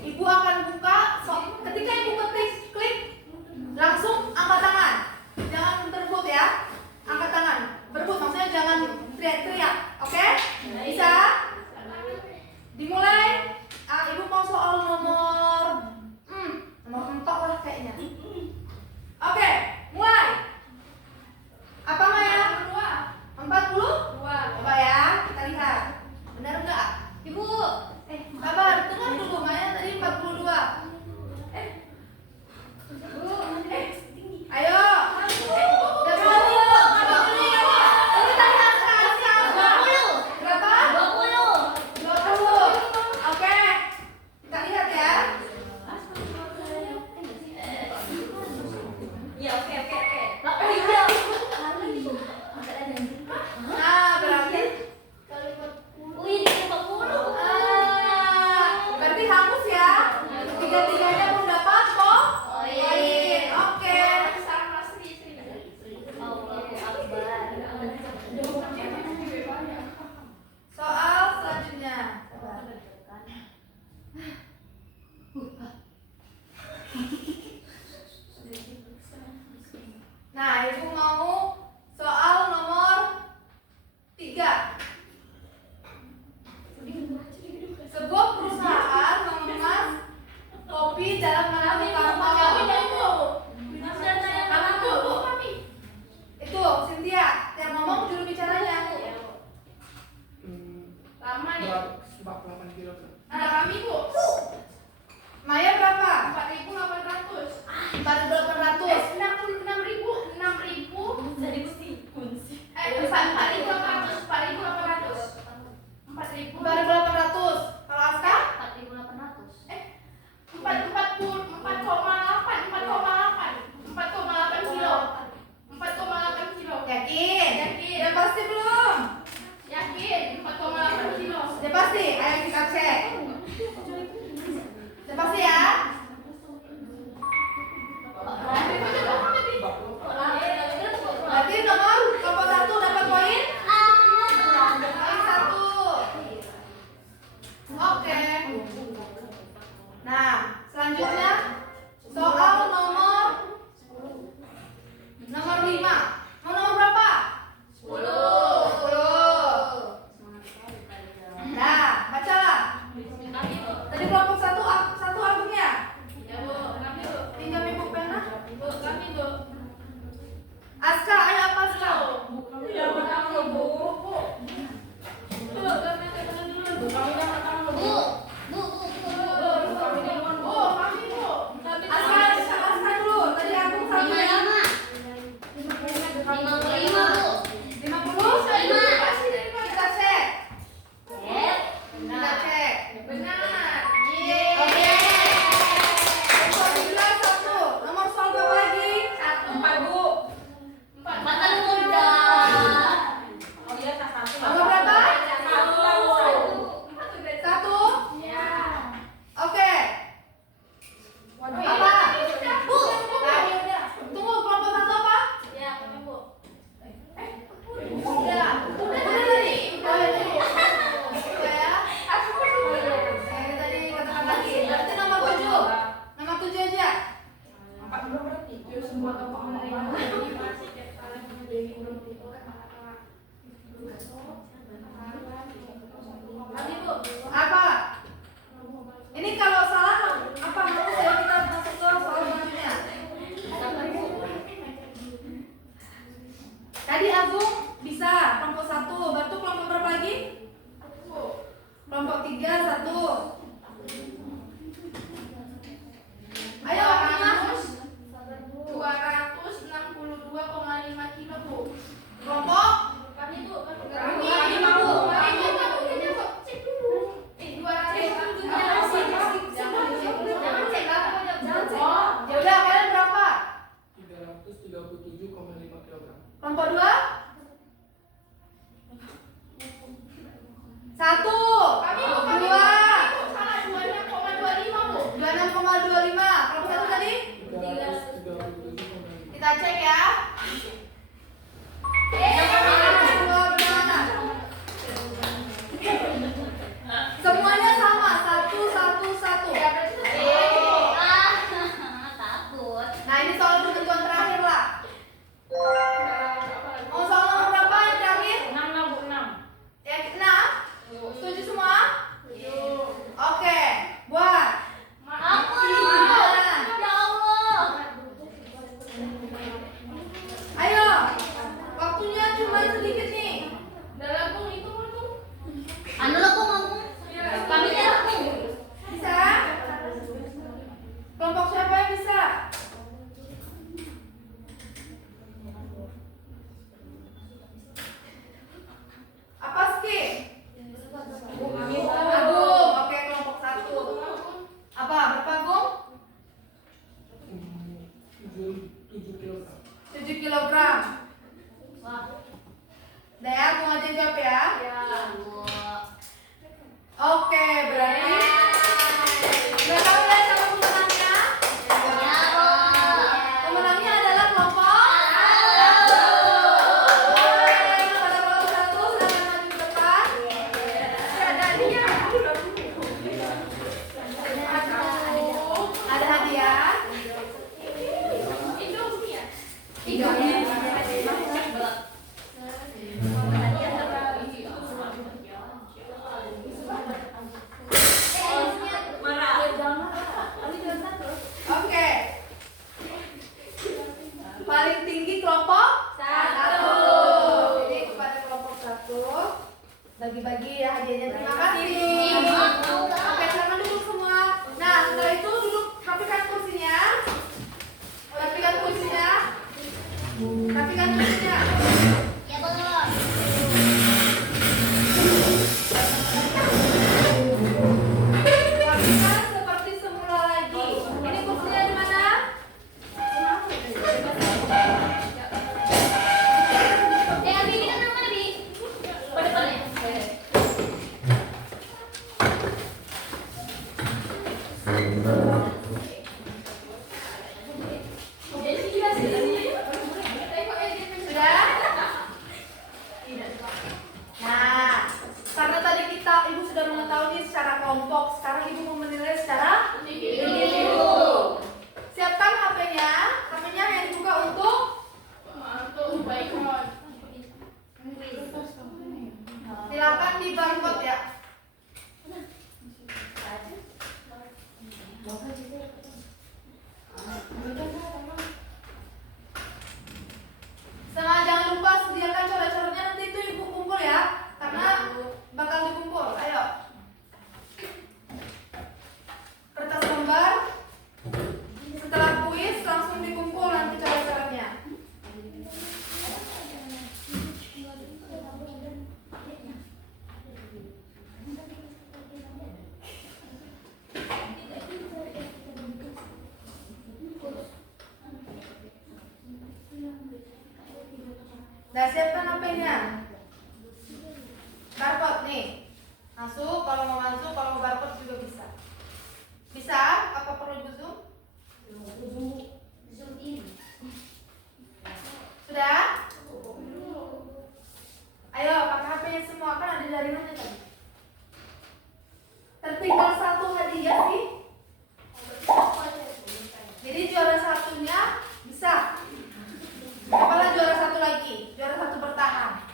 Ibu akan buka, ketika ibu klik, langsung angkat tangan. Jangan berebut ya. Angkat tangan. Berebut maksudnya jangan teriak-teriak. Oke? Bisa? Dimulai. Ibu mau soal nomor 4 lah kayaknya. Oke, mulai. Apa Maya? 42. Coba ya, kita lihat. Benar enggak? Ibu, sabar, tunggu dulu. Maya tadi 42. Ayo. Udah berapa? Ini tadi Aska. Berapa? 20. Oke. Kita lihat ya. Nah, berarti berarti hangus ya. Tiga-tiganya belum dapat kok. Oke. Soal selanjutnya. Nah, ibu mau soal nomor 3. Sebuah perusahaan mengemas kopi dalam menanam kapal. Itu Cynthia yang ngomong juru bicaranya. Lama nih. 48 kilo. Kami Bu. Maya berapa? 4.800. 4.800. 4.800. Kalau Aska? 4,8 kilo. Yakin? Udah pasti belum? Udah pasti? Ayo kita cek. Udah pasti ya? Berarti nomor kelompok 1 dapat poin? Poin 1. Oke. Kita cek ya. Semuanya sama, satu. Takut. Nah ini soal penentuan terakhir lah. Mau soal nomor berapa yang terakhir? 6. Yang 6? Setuju semua? Oke, buat. Aku. Gimana? Ya Allah. Ayo, waktunya cuma sedikit nih. Anu lah aku ngomong. Kami aku. Bisa? Kelompok siapa yang bisa? Apa Ski? Agung, oke kelompok 1. Apa? Berapa Agung? 7 kilogram. 7 kilogram. Udah ya, Agung aja jawab ya. Oke, berarti mereka udah sama pemenangnya. Pemenangnya adalah kelompok 1. Pada kelompok 1 silakan maju ke depan. Ada hadiah. Oke. Paling tinggi kelompok 1. Jadi kepada kelompok 1 bagi-bagi ya hadiahnya. Terima kasih. Oke, silakan duduk semua. Nah, setelah itu duduk, rapikan kursinya. Rapikan kursinya. Rapikan kursinya. Ya betul. Rapikan seperti semula lagi. Ini kursinya di mana? Abi ini kan nama Abi. Pada depan ya. Sudah? Nah, karena tadi Ibu sudah mengetahui secara kelompok, sekarang Ibu mau menilai secara individu. Siapkan HP-nya. HP-nya yang dibuka untuk silakan di barcode ya. Sama jangan lupa sediakan coret-coretnya, nanti itu Ibu kumpul ya, karena bakal dikumpul. Ayo. Kertas lembar. Setelah kuis langsung dikumpul nanti coret-coretnya. Nah, siapkan HP-nya. Barcode nih. Masuk, kalau mau masuk, kalau mau barcode juga bisa. Bisa? Apa perlu zoom? Sudah? Ayo, pakai HP-nya semua, kan ada jaringannya tadi. Tertinggal 1 hadiah sih. Jadi juara satunya bisa. Apalah juara 1 lagi, juara 1 bertahan.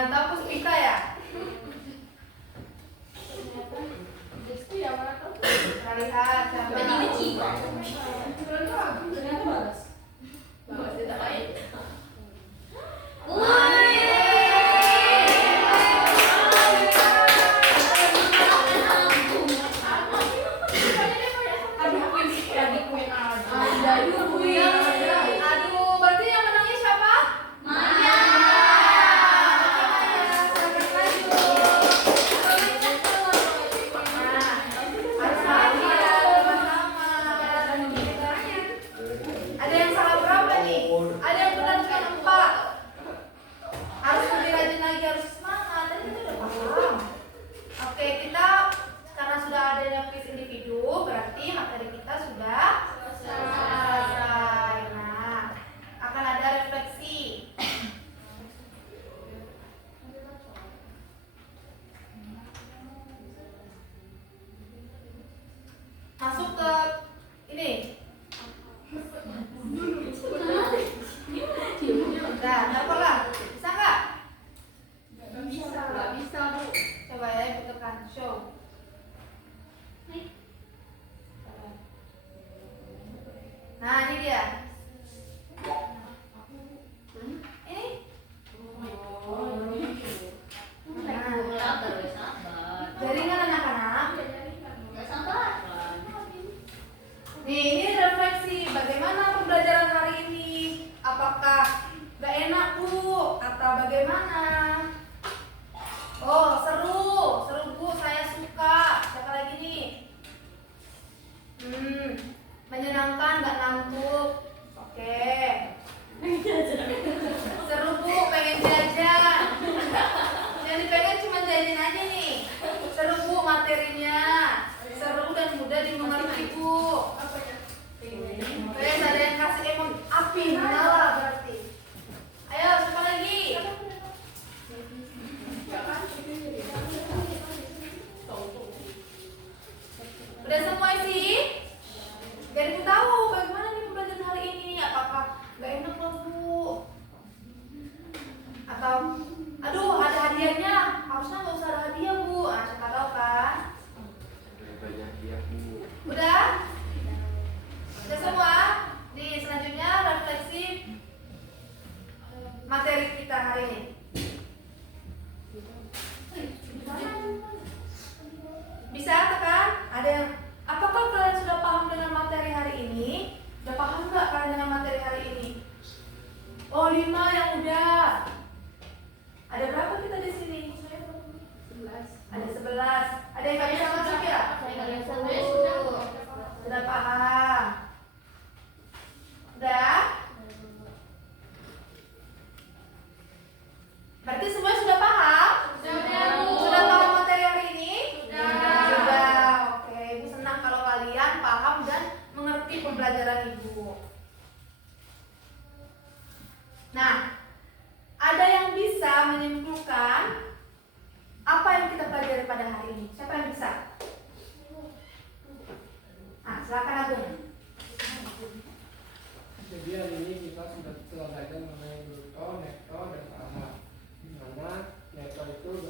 Mana tahu Puspita ya? Itu ya mana tahu. Kita lihat siapa. Berarti keciba. Ternyata balas. Bagus tidak baik. Aduh, berarti yang menangnya siapa? Maya. Silakan maju. Harus bahagia bersama. Ada yang salah berapa nih? Ada yang benar cuma 4. Harus lebih rajin lagi, harus semangat. Tadi kita udah paham. Oke, kita karena sudah adanya quiz individu, berarti materi kita sudah selesai. Nah, akan ada refleksi. Masuk ke ini. Nah, apalah? Bisa nggak? Nggak bisa, Bu. Coba ya, ibu tekan show. Nah, ini dia. Ini. Nah, Sabar, sabar. jaringan anak-anak. Nggak sabar. Nih, ini refleksi bagaimana pembelajaran hari ini. Apakah gak enak, Bu? Atau bagaimana? Oh, seru. Seru, Bu. Saya suka. Siapa lagi nih? Menyenangkan, gak ngantuk. Oke. Seru, Bu. Pengen jajan. Yang dipengen cuma jajan aja nih. Seru, Bu, materinya. Seru dan mudah dimengerti, Bu. Oke, ada yang kasih emot api menyala berarti. Ayo, siapa lagi? Udah semua sih? Biar ibu tahu bagaimana nih pembelajaran hari ini. Apakah gak enak loh, Bu? Atau, aduh ada hadiahnya. Harusnya gak usah ada hadiah, Bu. Nah, siapa tahu kan? Udah? Udah semua? Nih, selanjutnya refleksi materi kita hari ini. Bisa tekan? Ada yang, apakah kalian sudah paham dengan materi hari ini? Sudah paham nggak kalian dengan materi hari ini? Oh, 5 yang udah. Ada berapa kita di sini? 11. Ada 11. Ada yang nggak bisa masuk ya? Sudah paham? Udah? Berarti semua sudah paham? Sudah paham materi hari ini? Sudah. Oke, Ibu senang kalau kalian paham dan mengerti pembelajaran Ibu. Nah, ada yang bisa menyimpulkan apa yang kita pelajari pada hari ini? Siapa yang bisa? Nah, silakan Agung. Jadi hari ini kita sudah belajar mengenai bruto, neto, dan tambah. Di mana neto itu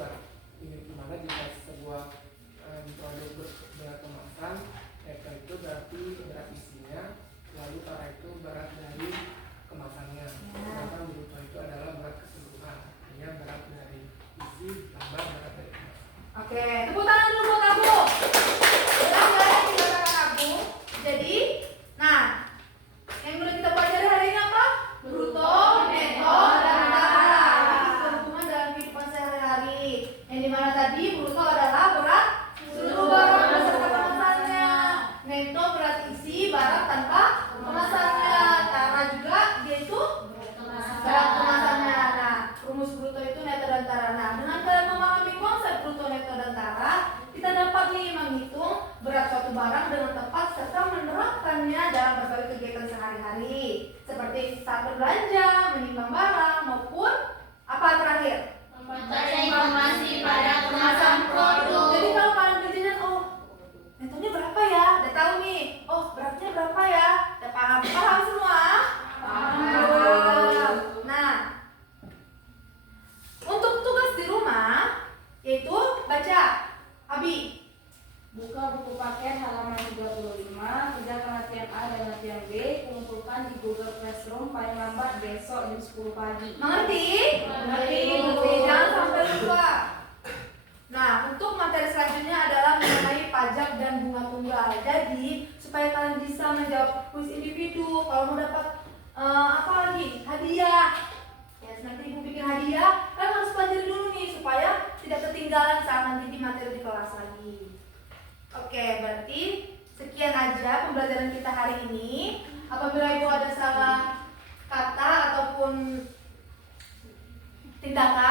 dimana jika sebuah produk berat kemasan, neto itu berarti berat isinya, lalu tara itu berat dari kemasannya. Sedangkan bruto itu adalah berat keseluruhan, artinya berat dari isi tambah berat dari kemasan. Oke, tepuk tangan dulu buat Agung. Jelas nggak ya dikatakan Agung? Jadi, nah, yang boleh kita pelajari hari ini apa? Bruto, neto, dan tara. Ini berhubungan dalam kehidupan sehari-hari. Yang dimana tadi bruto adalah berat seluruh barang beserta kemasannya. Neto berat isi barang tanpa kemasannya. Tara juga dia itu berat kemasannya. Nah, rumus bruto itu neto dan tara. Nah, dengan kalian memahami konsep bruto, neto, dan tara, 10 pagi. Mengerti? Mengerti. Jangan sampai lupa. Nah, untuk materi selanjutnya adalah mengenai pajak dan bunga tunggal. Jadi, supaya kalian bisa menjawab kuis individu, kalau mau dapat apa lagi? Hadiah. Ya, nanti ibu bikin hadiah, kalian harus pelajari dulu nih supaya tidak ketinggalan saat nanti di materi di kelas lagi. Oke, berarti sekian aja pembelajaran kita hari ini. Apabila ibu ada salah kata ataupun tindakan,